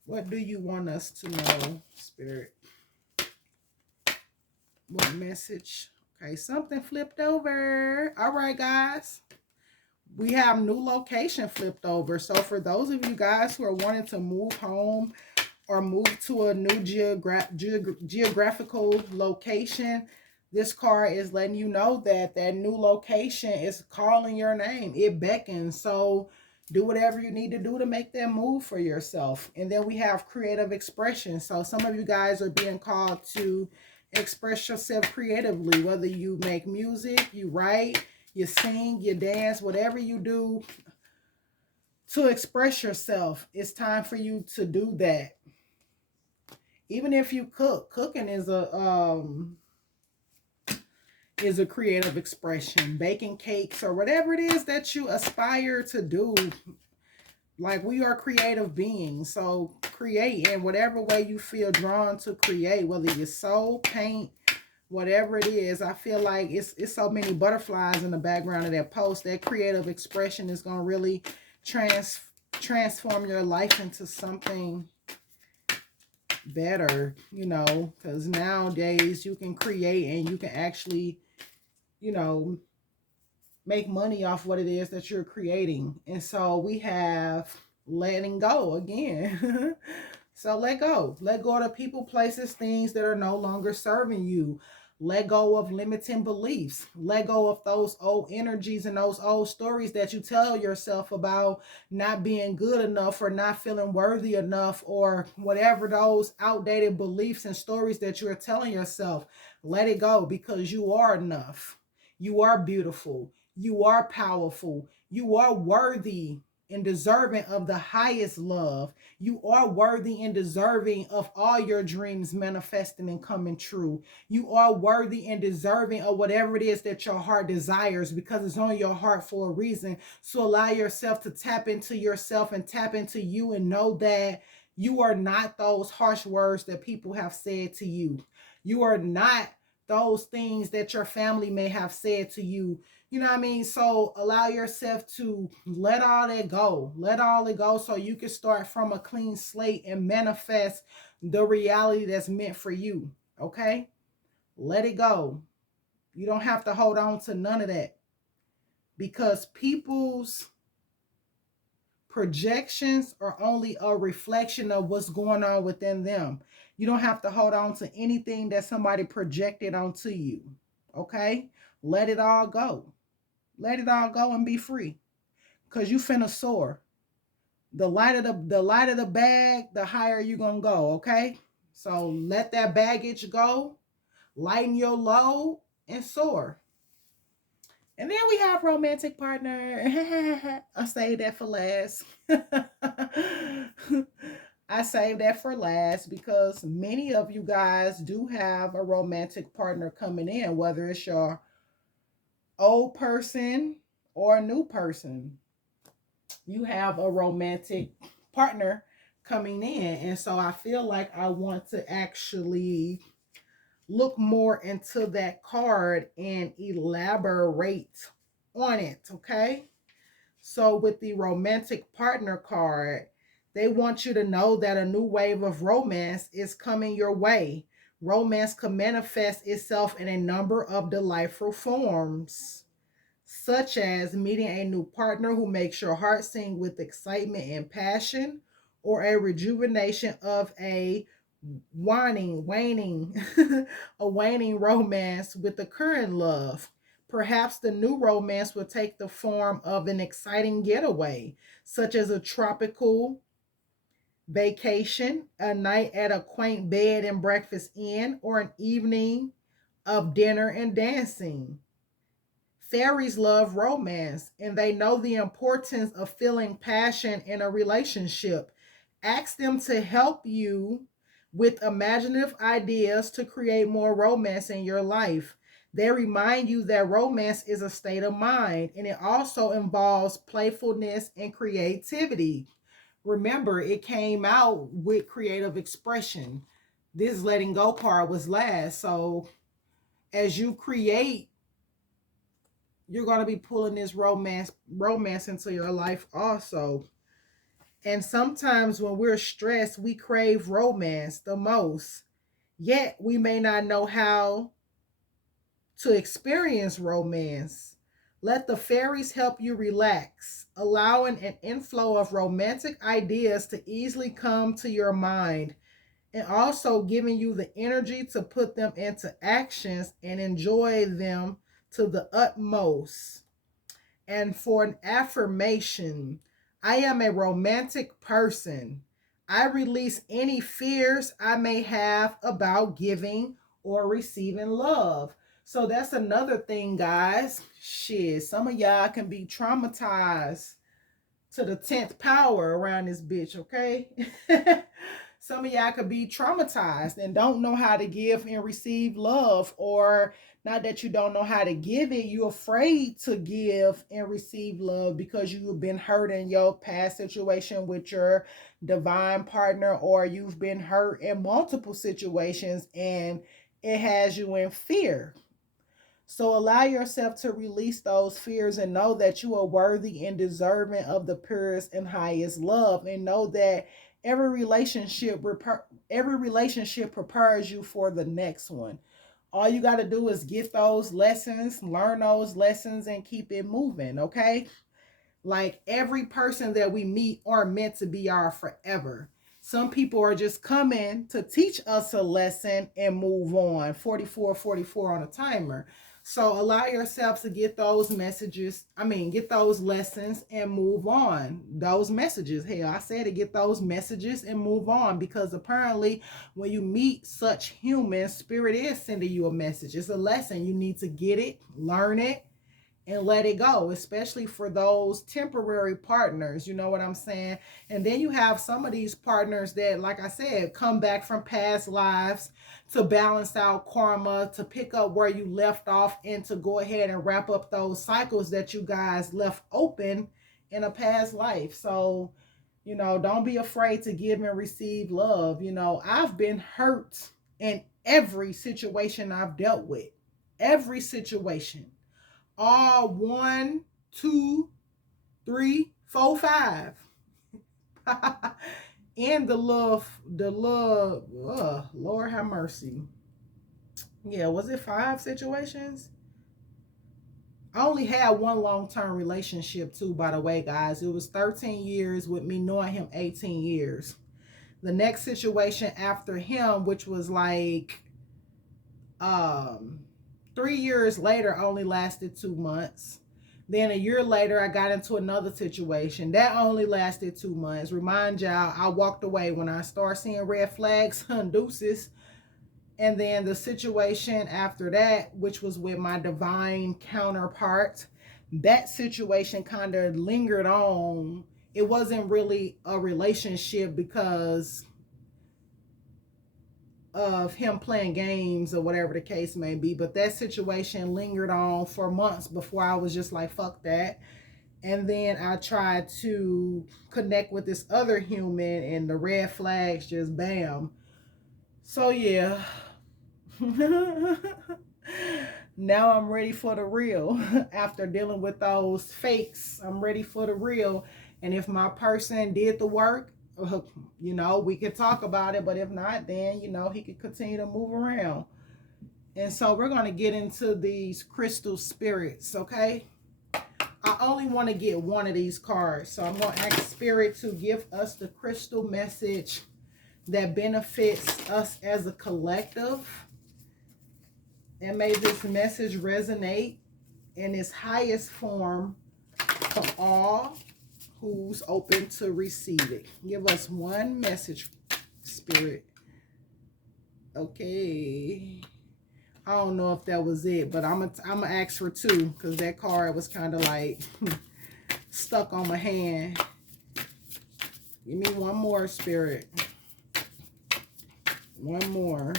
What do you want us to know, spirit? What message? Okay, something flipped over. All right, guys. We have new location flipped over. So for those of you guys who are wanting to move home or move to a new geographical location, this card is letting you know that that new location is calling your name. It beckons. So do whatever you need to do to make that move for yourself. And then we have creative expression. So some of you guys are being called to express yourself creatively, whether you make music, you write, you sing, you dance, whatever you do to express yourself. It's time for you to do that. Even if you cook, cooking is a creative expression. Baking cakes or whatever it is that you aspire to do. Like, we are creative beings, so create in whatever way you feel drawn to create, whether you sew, paint, whatever it is. I feel like it's so many butterflies in the background of that post. That creative expression is going to really transform your life into something better, because nowadays you can create and you can actually, make money off what it is that you're creating. And so we have letting go again. So let go of the people, places, things that are no longer serving you. Let go of limiting beliefs. Let go of those old energies and those old stories that you tell yourself about not being good enough or not feeling worthy enough or whatever those outdated beliefs and stories that you're telling yourself. Let it go because you are enough. You are beautiful. You are powerful. You are worthy and deserving of the highest love. You are worthy and deserving of all your dreams manifesting and coming true. You are worthy and deserving of whatever it is that your heart desires because it's on your heart for a reason. So allow yourself to tap into yourself and tap into you and know that you are not those harsh words that people have said to you. You are not those things that your family may have said to you. You know what I mean? So allow yourself to let all that go. Let all it go so you can start from a clean slate and manifest the reality that's meant for you. Okay? Let it go. You don't have to hold on to none of that because people's projections are only a reflection of what's going on within them. You don't have to hold on to anything that somebody projected onto you. Okay? Let it all go. Let it all go and be free. Cause you finna soar. The lighter the bag, the higher you gonna go, okay? So let that baggage go, lighten your load, and soar. And then we have romantic partner. I saved that for last. I saved that for last because many of you guys do have a romantic partner coming in, whether it's your old person or a new person. You have a romantic partner coming in. And so I feel like I want to actually look more into that card and elaborate on it, okay? So with the romantic partner card, they want you to know that a new wave of romance is coming your way. Romance can manifest itself in a number of delightful forms, such as meeting a new partner who makes your heart sing with excitement and passion, or a rejuvenation of a waning, a waning romance with the current love. Perhaps the new romance will take the form of an exciting getaway, such as a tropical vacation, a night at a quaint bed and breakfast inn, or an evening of dinner and dancing. Fairies love romance and they know the importance of feeling passion in a relationship. Ask them to help you with imaginative ideas to create more romance in your life. They remind you that romance is a state of mind and it also involves playfulness and creativity. Remember, it came out with creative expression. This letting go card was last. So as you create, you're going to be pulling this romance into your life also. And sometimes when we're stressed, we crave romance the most. Yet we may not know how to experience romance. Let the fairies help you relax, allowing an inflow of romantic ideas to easily come to your mind and also giving you the energy to put them into actions and enjoy them to the utmost. And for an affirmation, I am a romantic person. I release any fears I may have about giving or receiving love. So that's another thing, guys. Shit, some of y'all can be traumatized to the 10th power around this bitch, okay? Some of y'all could be traumatized and don't know how to give and receive love, or not that you don't know how to give it, you're afraid to give and receive love because you've been hurt in your past situation with your divine partner, or you've been hurt in multiple situations and it has you in fear. So allow yourself to release those fears and know that you are worthy and deserving of the purest and highest love, and know that every relationship prepares you for the next one. All you got to do is get those lessons, learn those lessons, and keep it moving, okay? Like every person that we meet are meant to be our forever. Some people are just coming to teach us a lesson and move on. 44 on a timer. So allow yourselves to get those messages. Get those lessons and move on. Those messages. Hell, I said to get those messages and move on, because apparently when you meet such humans, Spirit is sending you a message. It's a lesson. You need to get it, learn it, and let it go, especially for those temporary partners. You know what I'm saying? And then you have some of these partners that, like I said, come back from past lives to balance out karma, to pick up where you left off, and to go ahead and wrap up those cycles that you guys left open in a past life. So, don't be afraid to give and receive love. I've been hurt in every situation I've dealt with. Every situation. All one, two, three, four, five. And Lord have mercy. Yeah, was it 5 situations? I only had one long-term relationship too, by the way, guys. It was 13 years with me knowing him 18 years. The next situation after him, which was like 3 years later, only lasted 2 months. Then a year later, I got into another situation that only lasted 2 months. Remind y'all, I walked away when I started seeing red flags, deuces. And then the situation after that, which was with my divine counterpart, that situation kind of lingered on. It wasn't really a relationship because of him playing games or whatever the case may be, but that situation lingered on for months before I was just like, fuck that. And then I tried to connect with this other human, and the red flags just bam. So yeah. Now I'm ready for the real. After dealing with those fakes, I'm ready for the real. And if my person did the work, we could talk about it. But if not, then, he could continue to move around. And so we're going to get into these crystal spirits, okay? I only want to get one of these cards. So I'm going to ask Spirit to give us the crystal message that benefits us as a collective. And may this message resonate in its highest form for all who's open to receive it. Give us one message, Spirit. Okay. I don't know if that was it, but I'm gonna ask for 2, because that card was kind of like stuck on my hand. Give me one more, Spirit. One more.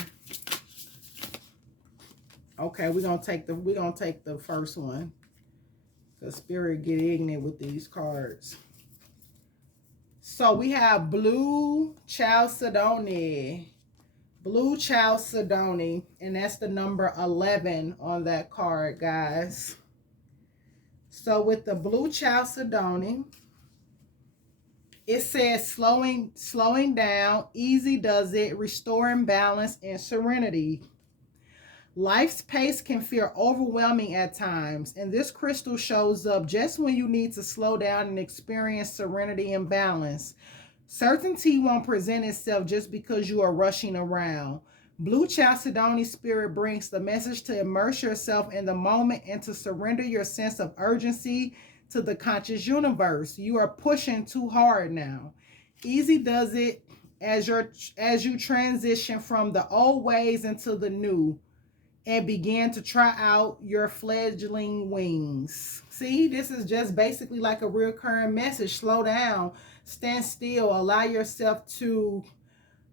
Okay, we're gonna take the first one. Because Spirit get ignorant with these cards. So we have Blue Chalcedony. Blue Chalcedony. And that's the number 11 on that card, guys. So with the Blue Chalcedony, it says slowing down, easy does it, restoring balance and serenity. Life's pace can feel overwhelming at times, and this crystal shows up just when you need to slow down and experience serenity and balance. Certainty won't present itself just because you are rushing around. Blue Chalcedony Spirit brings the message to immerse yourself in the moment and to surrender your sense of urgency to the conscious universe. You are pushing too hard now. Easy does it as you transition from the old ways into the new and begin to try out your fledgling wings. See, this is just basically like a recurring message. Slow down, stand still, allow yourself to,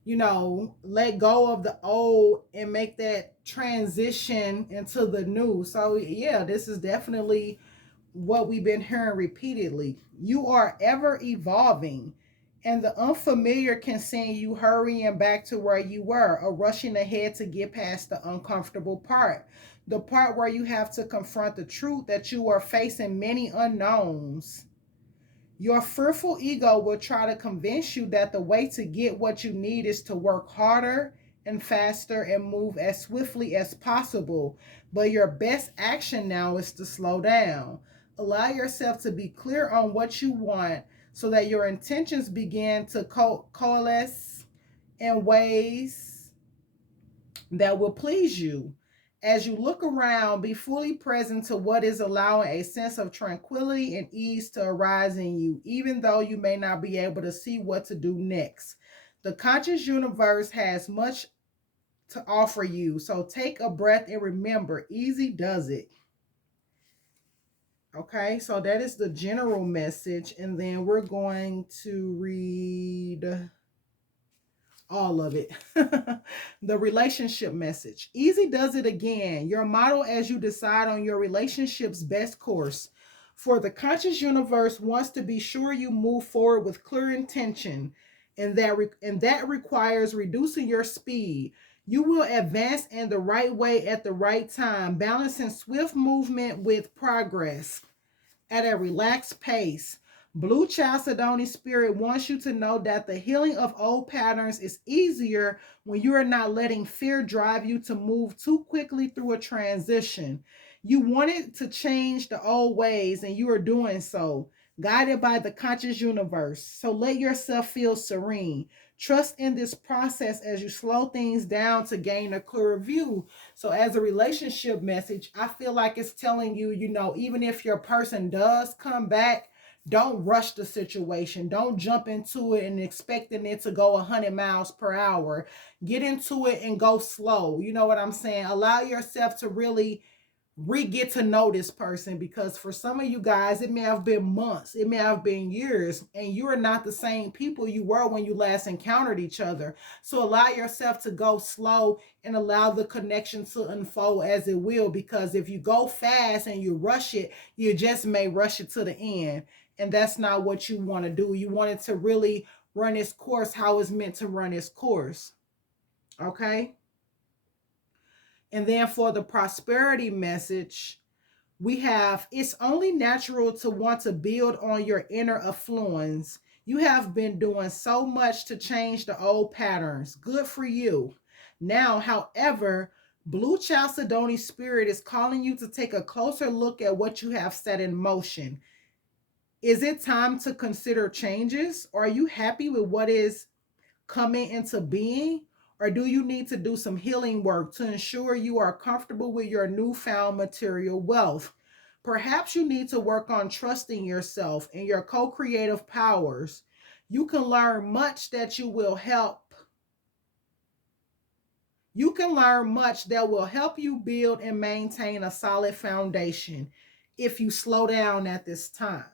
let go of the old and make that transition into the new. So yeah, this is definitely what we've been hearing repeatedly. You are ever evolving, and the unfamiliar can send you hurrying back to where you were, or rushing ahead to get past the uncomfortable part. The part where you have to confront the truth that you are facing many unknowns. Your fearful ego will try to convince you that the way to get what you need is to work harder and faster and move as swiftly as possible. But your best action now is to slow down. Allow yourself to be clear on what you want so that your intentions begin to coalesce in ways that will please you. As you look around, be fully present to what is allowing a sense of tranquility and ease to arise in you, even though you may not be able to see what to do next. The conscious universe has much to offer you, so take a breath and remember, easy does it. Okay, so that is the general message, and then we're going to read all of it. The relationship message. Easy does it again. Your model as you decide on your relationship's best course. For the conscious universe wants to be sure you move forward with clear intention, and that requires reducing your speed. You will advance in the right way at the right time, balancing swift movement with progress at a relaxed pace. Blue Chalcedony Spirit wants you to know that the healing of old patterns is easier when you are not letting fear drive you to move too quickly through a transition. You wanted to change the old ways, and you are doing so, guided by the conscious universe. So let yourself feel serene. Trust in this process as you slow things down to gain a clearer view. So, as a relationship message, I feel like it's telling you, even if your person does come back, don't rush the situation. Don't jump into it and expecting it to go 100 miles per hour. Get into it and go slow. You know what I'm saying? Allow yourself to really get to know this person, because for some of you guys it may have been months, it may have been years, and you are not the same people you were when you last encountered each other. So allow yourself to go slow and allow the connection to unfold as it will, because if you go fast and you rush it, you just may rush it to the end, and that's not what you want to do. You want it to really run its course how it's meant to run its course. Okay. And then for the prosperity message, we have, it's only natural to want to build on your inner affluence. You have been doing so much to change the old patterns. Good for you. Now, however, Blue Chalcedony Spirit is calling you to take a closer look at what you have set in motion. Is it time to consider changes? Or are you happy with what is coming into being? Or do you need to do some healing work to ensure you are comfortable with your newfound material wealth? Perhaps you need to work on trusting yourself and your co creative powers. You can learn much that you will help. You can learn much that will help you build and maintain a solid foundation if you slow down at this time.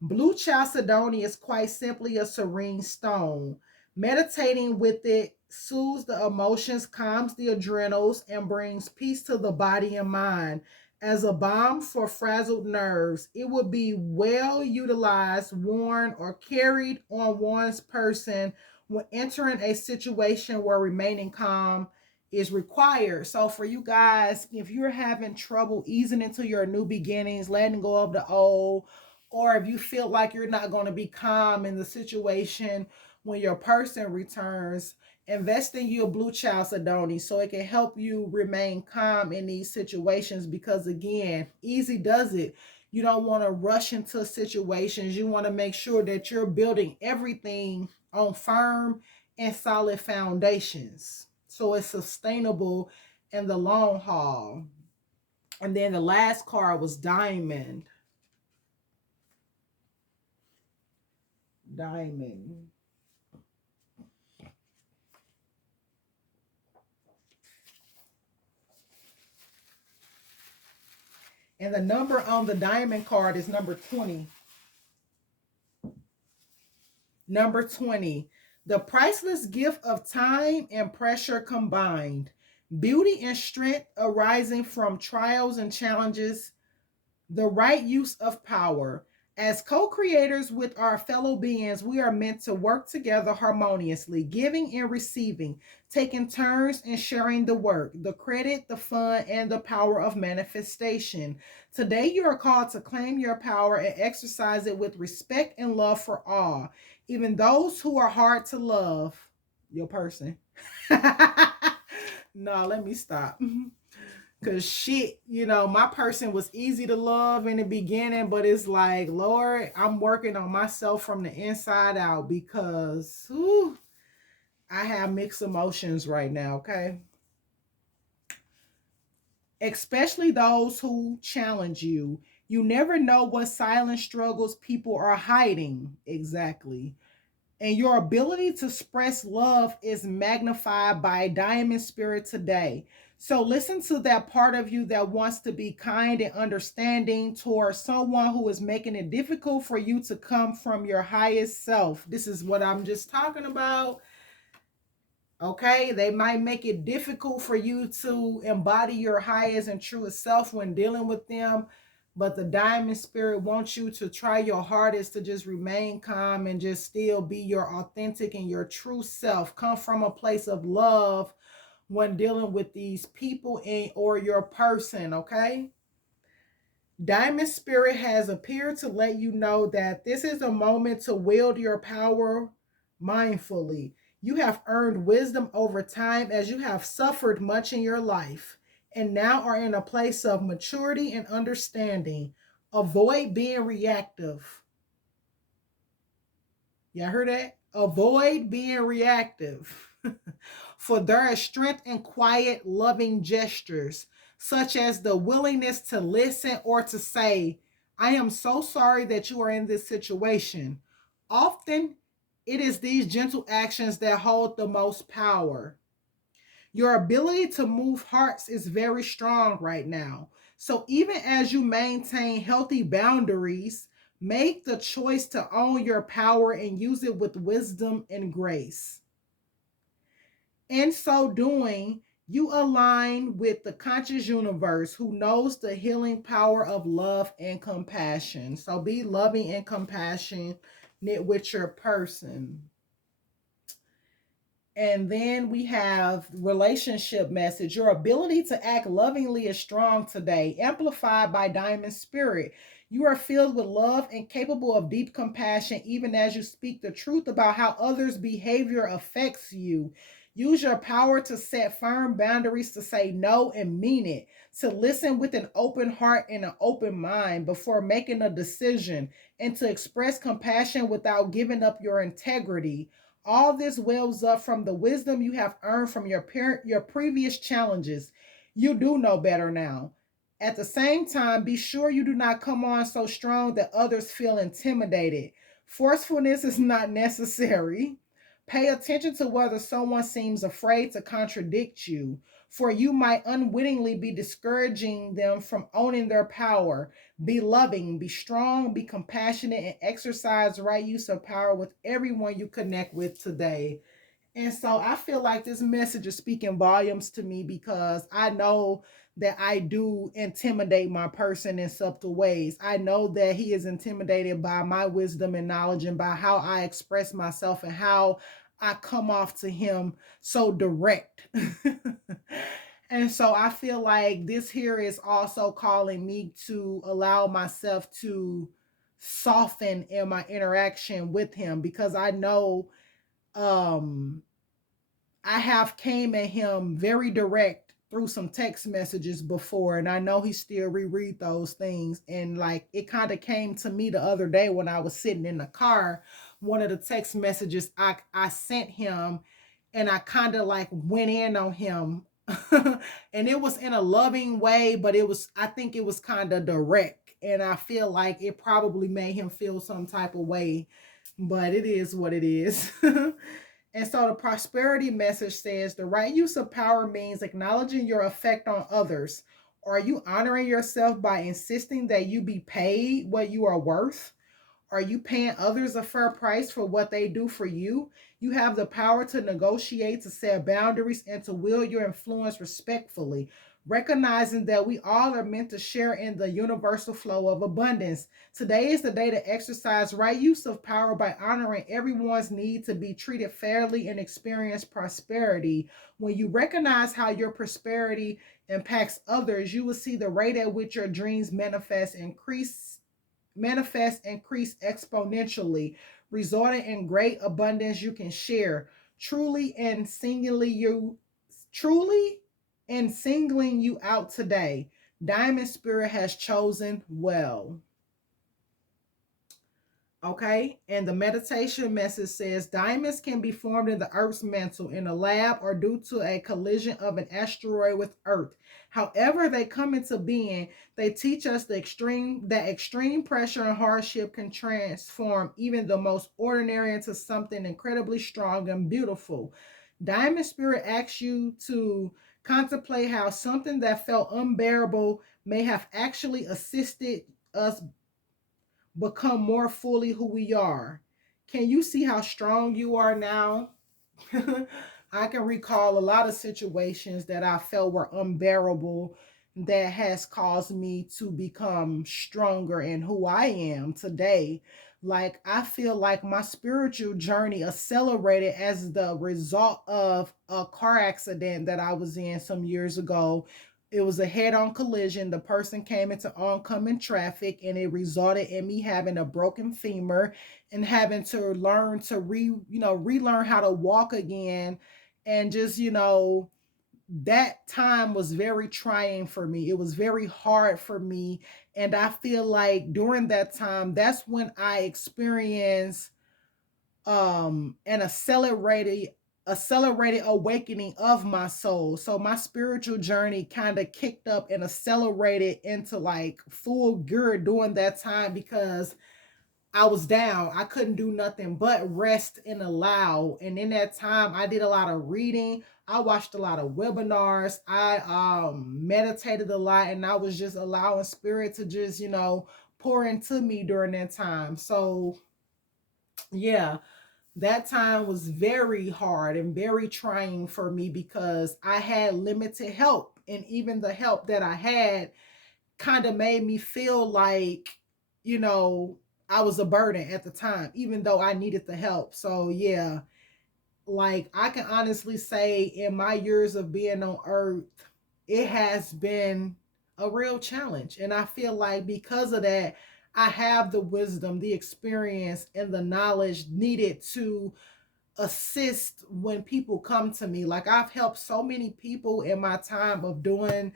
Blue chalcedony is quite simply a serene stone. Meditating with it soothes the emotions, calms the adrenals, and brings peace to the body and mind. As a balm for frazzled nerves, it would be well utilized, worn, or carried on one's person when entering a situation where remaining calm is required. So, for you guys, if you're having trouble easing into your new beginnings, letting go of the old, or if you feel like you're not going to be calm in the situation when your person returns, invest in your blue chalcedony so it can help you remain calm in these situations, because again, easy does it. You don't want to rush into situations. You want to make sure that you're building everything on firm and solid foundations so it's sustainable in the long haul. And then the last card was diamond. Diamond. And the number on the diamond card is number 20. Number 20. The priceless gift of time and pressure combined. Beauty and strength arising from trials and challenges. The right use of power. As co creators with our fellow beings, we are meant to work together harmoniously, giving and receiving, taking turns and sharing the work, the credit, the fun, and the power of manifestation. Today, you are called to claim your power and exercise it with respect and love for all, even those who are hard to love. Your person. No, let me stop. Cause shit, my person was easy to love in the beginning, but it's like, Lord, I'm working on myself from the inside out because whew, I have mixed emotions right now, okay? Especially those who challenge you. You never know what silent struggles people are hiding. Exactly. And your ability to express love is magnified by Diamond Spirit today. So listen to that part of you that wants to be kind and understanding towards someone who is making it difficult for you to come from your highest self. This is what I'm just talking about. Okay, they might make it difficult for you to embody your highest and truest self when dealing with them, but the Diamond Spirit wants you to try your hardest to just remain calm and just still be your authentic and your true self. Come from a place of love when dealing with these people or your person, okay? Diamond Spirit has appeared to let you know that this is a moment to wield your power mindfully. You have earned wisdom over time as you have suffered much in your life and now are in a place of maturity and understanding. Avoid being reactive. Y'all heard that? Avoid being reactive. For there is strength in quiet, loving gestures, such as the willingness to listen or to say, I am so sorry that you are in this situation. Often, it is these gentle actions that hold the most power. Your ability to move hearts is very strong right now. So, even as you maintain healthy boundaries, make the choice to own your power and use it with wisdom and grace. In so doing, you align with the conscious universe who knows the healing power of love and compassion. So be loving and compassionate with your person. And then we have relationship message. Your ability to act lovingly is strong today, amplified by Diamond Spirit. You are filled with love and capable of deep compassion, even as you speak the truth about how others' behavior affects you. Use your power to set firm boundaries, to say no and mean it, to listen with an open heart and an open mind before making a decision, and to express compassion without giving up your integrity. All this wells up from the wisdom you have earned from your previous challenges. You do know better now. At the same time, be sure you do not come on so strong that others feel intimidated. Forcefulness is not necessary. Pay attention to whether someone seems afraid to contradict you, for you might unwittingly be discouraging them from owning their power. Be loving, be strong, be compassionate, and exercise right use of power with everyone you connect with today. And so I feel like this message is speaking volumes to me because I know that I do intimidate my person in subtle ways. I know that he is intimidated by my wisdom and knowledge and by how I express myself and how I come off to him so direct. And so I feel like this here is also calling me to allow myself to soften in my interaction with him because I know um I have came at him very direct through some text messages before, and I know he still reread those things. And like it kind of came to me the other day when I was sitting in the car, one of the text messages I sent him, and I kind of like went in on him. And it was in a loving way, but I think it was kind of direct. And I feel like it probably made him feel some type of way, but it is what it is. And so the prosperity message says the right use of power means acknowledging your effect on others. Are you honoring yourself by insisting that you be paid what you are worth? Are you paying others a fair price for what they do for you? You have the power to negotiate, to set boundaries, and to wield your influence respectfully, recognizing that we all are meant to share in the universal flow of abundance. Today is the day to exercise right use of power by honoring everyone's need to be treated fairly and experience prosperity. When you recognize how your prosperity impacts others, you will see the rate at which your dreams increase exponentially, resulting in great abundance you can share. Truly and singularly you truly In singling you out today, Diamond Spirit has chosen well. Okay, and the meditation message says diamonds can be formed in the Earth's mantle in a lab or due to a collision of an asteroid with Earth. However, they come into being, they teach us that extreme pressure and hardship can transform even the most ordinary into something incredibly strong and beautiful. Diamond Spirit asks you to contemplate how something that felt unbearable may have actually assisted us become more fully who we are. Can you see how strong you are now? I can recall a lot of situations that I felt were unbearable that has caused me to become stronger in who I am today. Like, I feel like my spiritual journey accelerated as the result of a car accident that I was in some years ago. It was a head-on collision. The person came into oncoming traffic, and it resulted in me having a broken femur and having to learn to relearn how to walk again. And just, that time was very trying for me. It was very hard for me. And I feel like during that time, that's when I experienced an accelerated awakening of my soul. So my spiritual journey kind of kicked up and accelerated into like full gear during that time because I was down. I couldn't do nothing but rest and allow. And in that time, I did a lot of reading. I watched a lot of webinars. I meditated a lot, and I was just allowing spirit to just, pour into me during that time. So yeah, that time was very hard and very trying for me because I had limited help. And even the help that I had kind of made me feel like, you know, I was a burden at the time, even though I needed the help. So, yeah, like I can honestly say in my years of being on earth, it has been a real challenge. And I feel like because of that, I have the wisdom, the experience, and the knowledge needed to assist when people come to me. Like I've helped so many people in my time of doing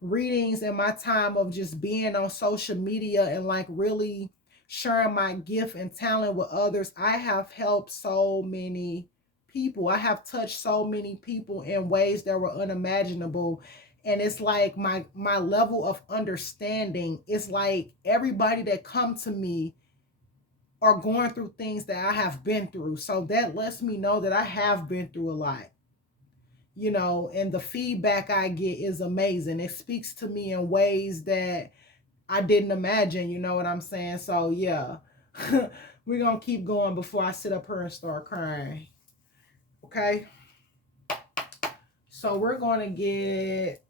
readings and my time of just being on social media and like really sharing my gift and talent with others. I have helped so many people. I have touched so many people in ways that were unimaginable. And it's like my level of understanding, it's like everybody that come to me are going through things that I have been through. So that lets me know that I have been through a lot, and the feedback I get is amazing. It speaks to me in ways that I didn't imagine, you know what I'm saying? So, yeah, we're going to keep going before I sit up here and start crying. Okay? So, we're going to get,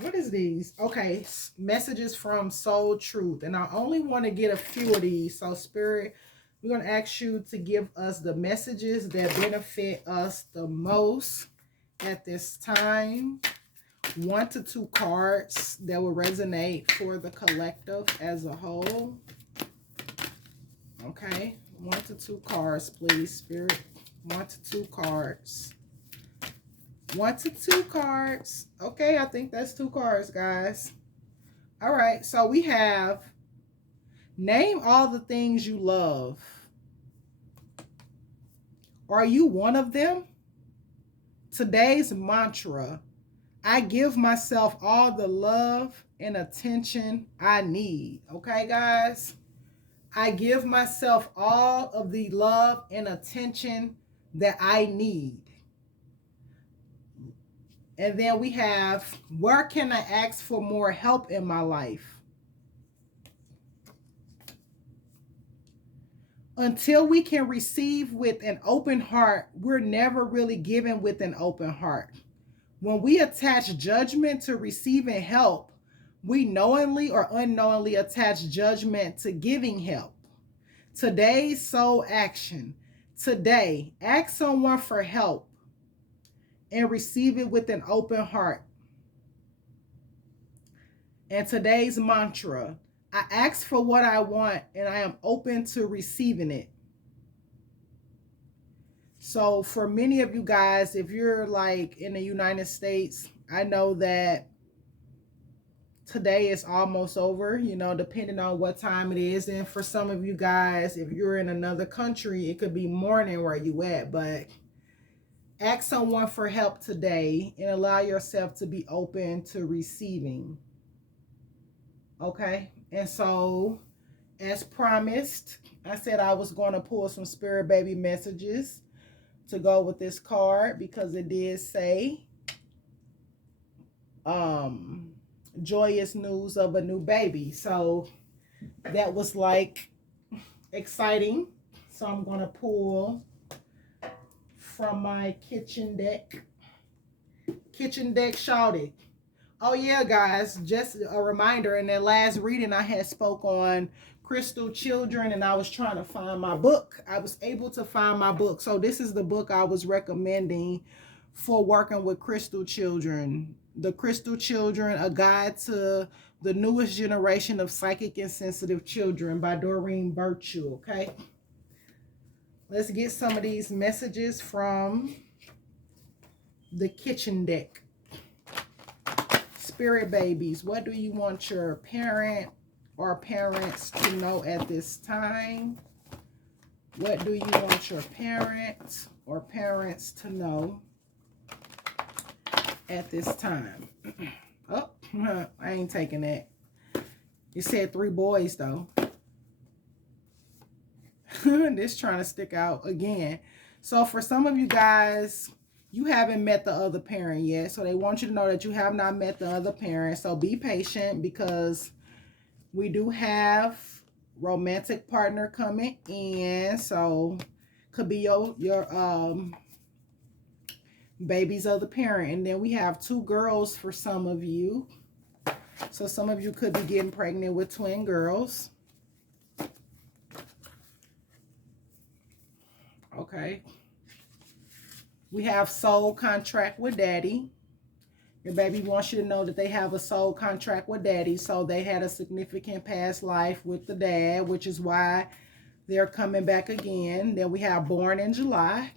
what is these? Okay, messages from Soul Truth. And I only want to get a few of these. So, Spirit, we're going to ask you to give us the messages that benefit us the most at this time. 1 to 2 cards that will resonate for the collective as a whole. Okay, 1 to 2 cards, please, Spirit. 1 to 2 cards. 1 to 2 cards. Okay, I think that's 2 cards, guys. All right, so we have name all the things you love. Are you one of them? Today's mantra: I give myself all the love and attention I need. Okay, guys? I give myself all of the love and attention that I need. And then we have, where can I ask for more help in my life? Until we can receive with an open heart, we're never really given with an open heart. When we attach judgment to receiving help, we knowingly or unknowingly attach judgment to giving help. Today's soul action. Today, ask someone for help and receive it with an open heart. And today's mantra: I ask for what I want and I am open to receiving it. So for many of you guys, if you're like in the United States, I know that today is almost over, you know, depending on what time it is. And for some of you guys, if you're in another country, it could be morning where you at. But ask someone for help today and allow yourself to be open to receiving. Okay? And so, as promised, I said I was going to pull some spirit baby messages to go with this card because it did say um joyous news of a new baby. So that was like exciting. So I'm going to pull from my kitchen deck. Kitchen deck shouted. Oh yeah, guys, just a reminder, in that last reading I had spoke on crystal children and I was trying to find my book. I was able to find my book. So this is the book I was recommending for working with crystal children. The Crystal Children, A Guide to the Newest Generation of Psychic and Sensitive Children by Doreen Virtue, okay? Let's get some of these messages from the kitchen deck. Spirit babies, what do you want your parent or parents to know at this time? What do you want your parent or parents to know at this time? Oh, I ain't taking that. You said 3 boys, though. This trying to stick out again. So for some of you guys, you haven't met the other parent yet. So they want you to know that you have not met the other parent. So be patient because we do have romantic partner coming in. So could be your baby's other parent. And then we have 2 girls for some of you. So some of you could be getting pregnant with twin girls. Okay. We have soul contract with daddy. Your baby wants you to know that they have a soul contract with daddy. So they had a significant past life with the dad, which is why they're coming back again. Then we have born in July.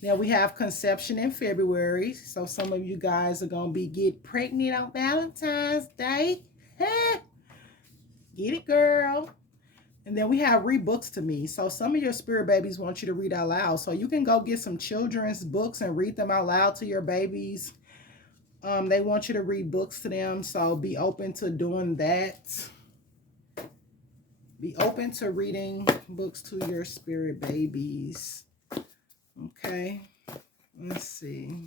Then we have conception in February. So some of you guys are going to be getting pregnant on Valentine's Day. Get it, girl. And then we have read books to me. So some of your spirit babies want you to read out loud. So you can go get some children's books and read them out loud to your babies. They want you to read books to them. So be open to doing that. Be open to reading books to your spirit babies. Okay. Let's see.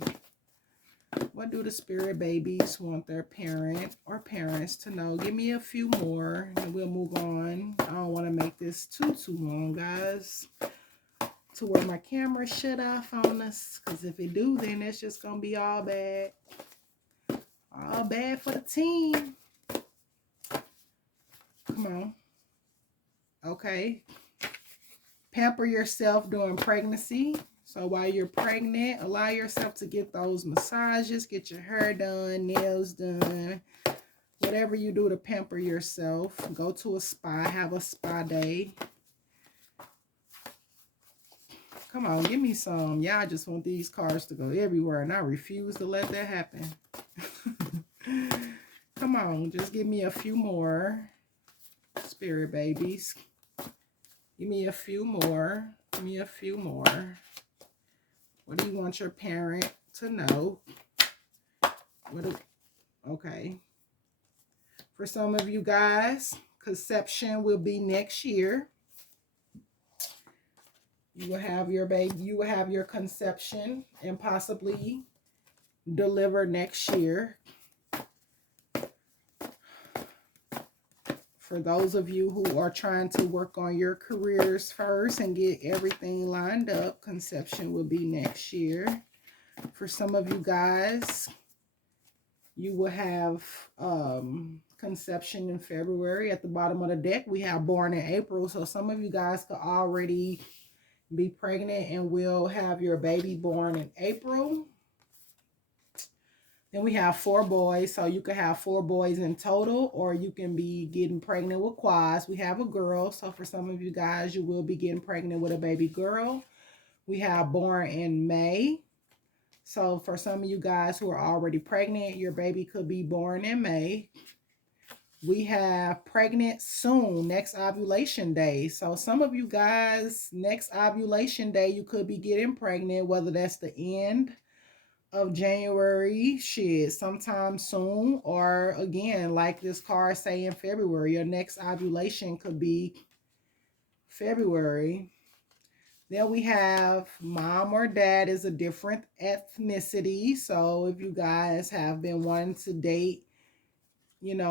What do the spirit babies want their parent or parents to know? Give me a few more and we'll move on. I don't want to make this too long, guys, to where my camera shut off on us. Because if it do, then it's just going to be all bad. All bad for the team. Come on. Okay. Pamper yourself during pregnancy. So while you're pregnant, allow yourself to get those massages, get your hair done, nails done, whatever you do to pamper yourself. Go to a spa, have a spa day. Come on, give me some. Y'all just want these cards to go everywhere, and I refuse to let that happen. Come on, just give me a few more, spirit babies. Give me a few more. Give me a few more. What do you want your parent to know? Okay. For some of you guys, conception will be next year. You will have your baby, you will have your conception and possibly deliver next year. For those of you who are trying to work on your careers first and get everything lined up, conception will be next year. For some of you guys, you will have conception in February. At the bottom of the deck, we have born in April. So some of you guys could already be pregnant and will have your baby born in April. Then we have 4 boys, so you could have 4 boys in total, or you can be getting pregnant with quads. We have a girl, so for some of you guys, you will be getting pregnant with a baby girl. We have born in May. So for some of you guys who are already pregnant, your baby could be born in May. We have pregnant soon, next ovulation day. So some of you guys, next ovulation day, you could be getting pregnant, whether that's the end of January, shit, sometime soon, or again, like this card say in February, your next ovulation could be February. Then we have mom or dad is a different ethnicity. So if you guys have been wanting to date,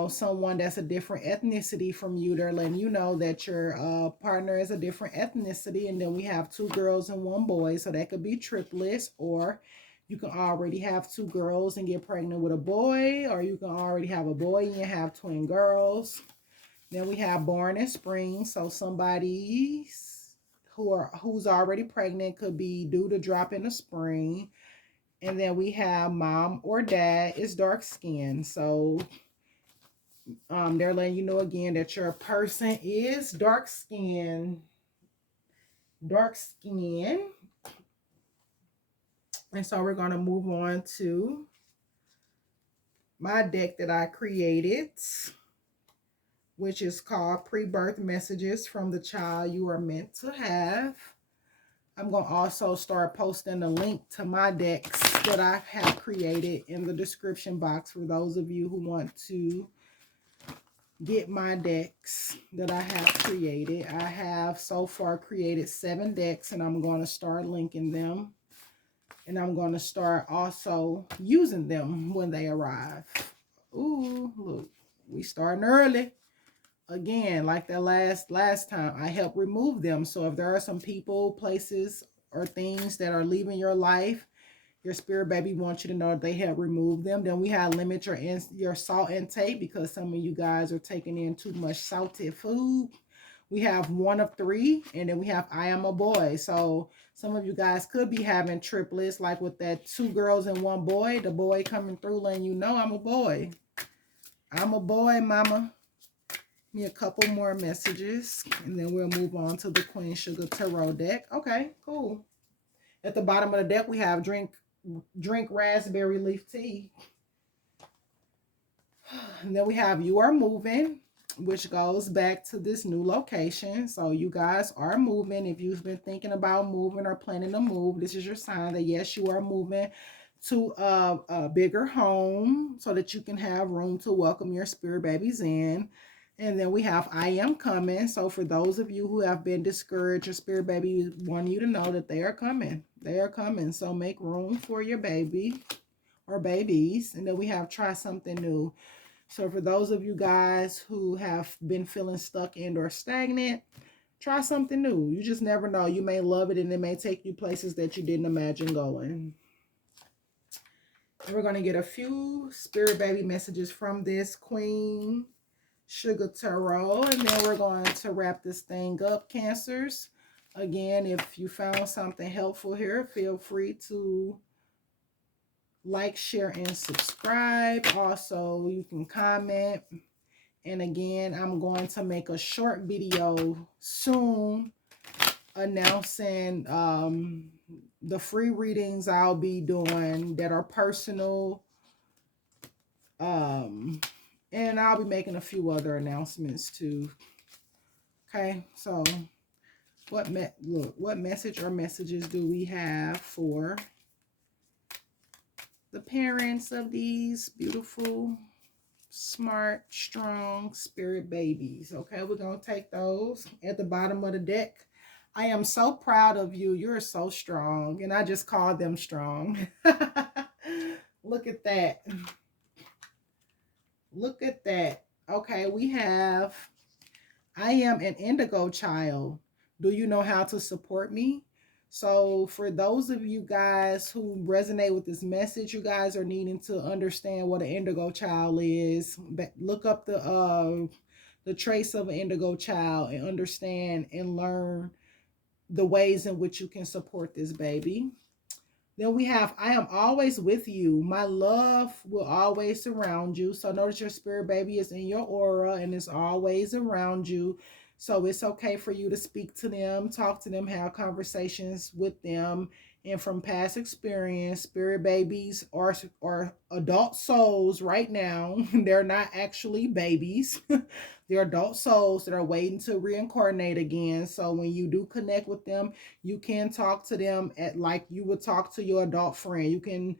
someone that's a different ethnicity from you, they're letting you know that your partner is a different ethnicity. And then we have two girls and one boy. So that could be triplets, or you can already have two girls and get pregnant with a boy, or you can already have a boy and have twin girls. Then we have born in spring. So somebody who's already pregnant could be due to drop in the spring. And then we have mom or dad is dark skinned. So they're letting you know again that your person is dark skinned. Dark skin. And so we're going to move on to my deck that I created, which is called Pre-Birth Messages from the Child You Are Meant to Have. I'm going to also start posting a link to my decks that I have created in the description box for those of you who want to get my decks that I have created. I have so far created 7 decks, and I'm going to start linking them. And I'm going to start also using them when they arrive. Ooh, look, we starting early. Again, like that last time, I helped remove them. So if there are some people, places, or things that are leaving your life, your spirit baby wants you to know that they help remove them. Then we have limit your salt intake, because some of you guys are taking in too much salted food. We have 1 of 3, and then we have I am a boy. So some of you guys could be having triplets, like with that 2 girls and 1 boy. The boy coming through letting you know I'm a boy. I'm a boy, mama. Me a couple more messages, and then we'll move on to the Queen Sugar Tarot deck. Okay, cool. At the bottom of the deck, we have drink raspberry leaf tea. And then we have you are moving, which goes back to this new location. So you guys are moving. If you've been thinking about moving or planning to move, this is your sign that yes, you are moving to a bigger home so that you can have room to welcome your spirit babies in. And then we have I am coming. So for those of you who have been discouraged, your spirit baby want you to know that they are coming. They are coming. So make room for your baby or babies. And then we have try something new. So for those of you guys who have been feeling stuck and or stagnant, try something new. You just never know. You may love it and it may take you places that you didn't imagine going. And we're going to get a few spirit baby messages from this Queen Sugar Tarot. And then we're going to wrap this thing up, Cancers. Again, if you found something helpful here, feel free to like, share, and subscribe. Also, you can comment. And again, I'm going to make a short video soon announcing the free readings I'll be doing that are personal. And I'll be making a few other announcements too. Okay, so what message or messages do we have for the parents of these beautiful, smart, strong spirit babies? Okay, we're going to take those at the bottom of the deck. I am so proud of you. You're so strong. And I just called them strong. Look at that. Look at that. Okay, we have I am an indigo child. Do you know how to support me? So for those of you guys who resonate with this message, you guys are needing to understand what an indigo child is. Look up the trace of an indigo child and understand and learn the ways in which you can support this baby. Then we have, I am always with you. My love will always surround you. So notice your spirit baby is in your aura and is always around you. So it's okay for you to speak to them, talk to them, have conversations with them, And from past experience, spirit babies are adult souls right now. They're not actually babies. They're adult souls that are waiting to reincarnate again. So when you do connect with them, you can talk to them at like you would talk to your adult friend. You can,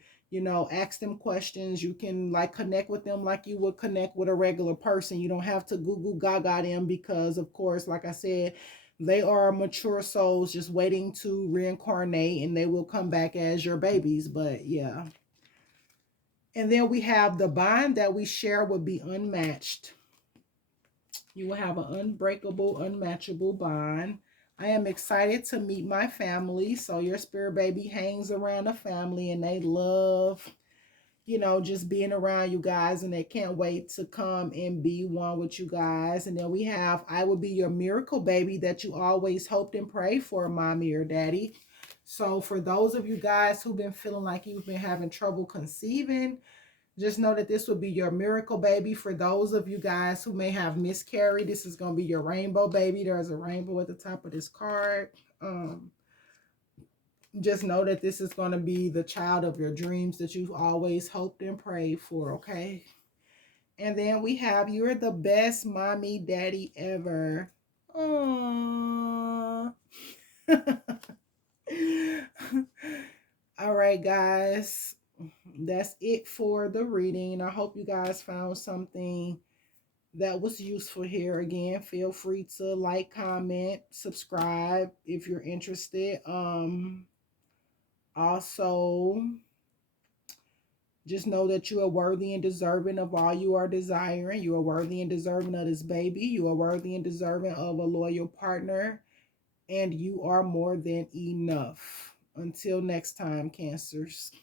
ask them questions. You can like connect with them like you would connect with a regular person. You don't have to goo goo gaga them because, of course, like I said, they are mature souls just waiting to reincarnate, and they will come back as your babies. But yeah. And then we have the bond that we share will be unmatched. You will have an unbreakable, unmatchable bond. I am excited to meet my family. So your spirit baby hangs around the family and they love, just being around you guys, and they can't wait to come and be one with you guys. And then we have, I will be your miracle baby that you always hoped and prayed for, mommy or daddy. So for those of you guys who've been feeling like you've been having trouble conceiving, just know that this will be your miracle baby. For those of you guys who may have miscarried, this is going to be your rainbow baby. There's a rainbow at the top of this card. Just know that this is going to be the child of your dreams that you've always hoped and prayed for, okay? And then we have, you're the best mommy daddy ever. Aww. All right, guys. That's it for the reading. I hope you guys found something that was useful here. Again, feel free to like, comment, subscribe if you're interested. Also, just know that you are worthy and deserving of all you are desiring. You are worthy and deserving of this baby. You are worthy and deserving of a loyal partner. And you are more than enough. Until next time, Cancers.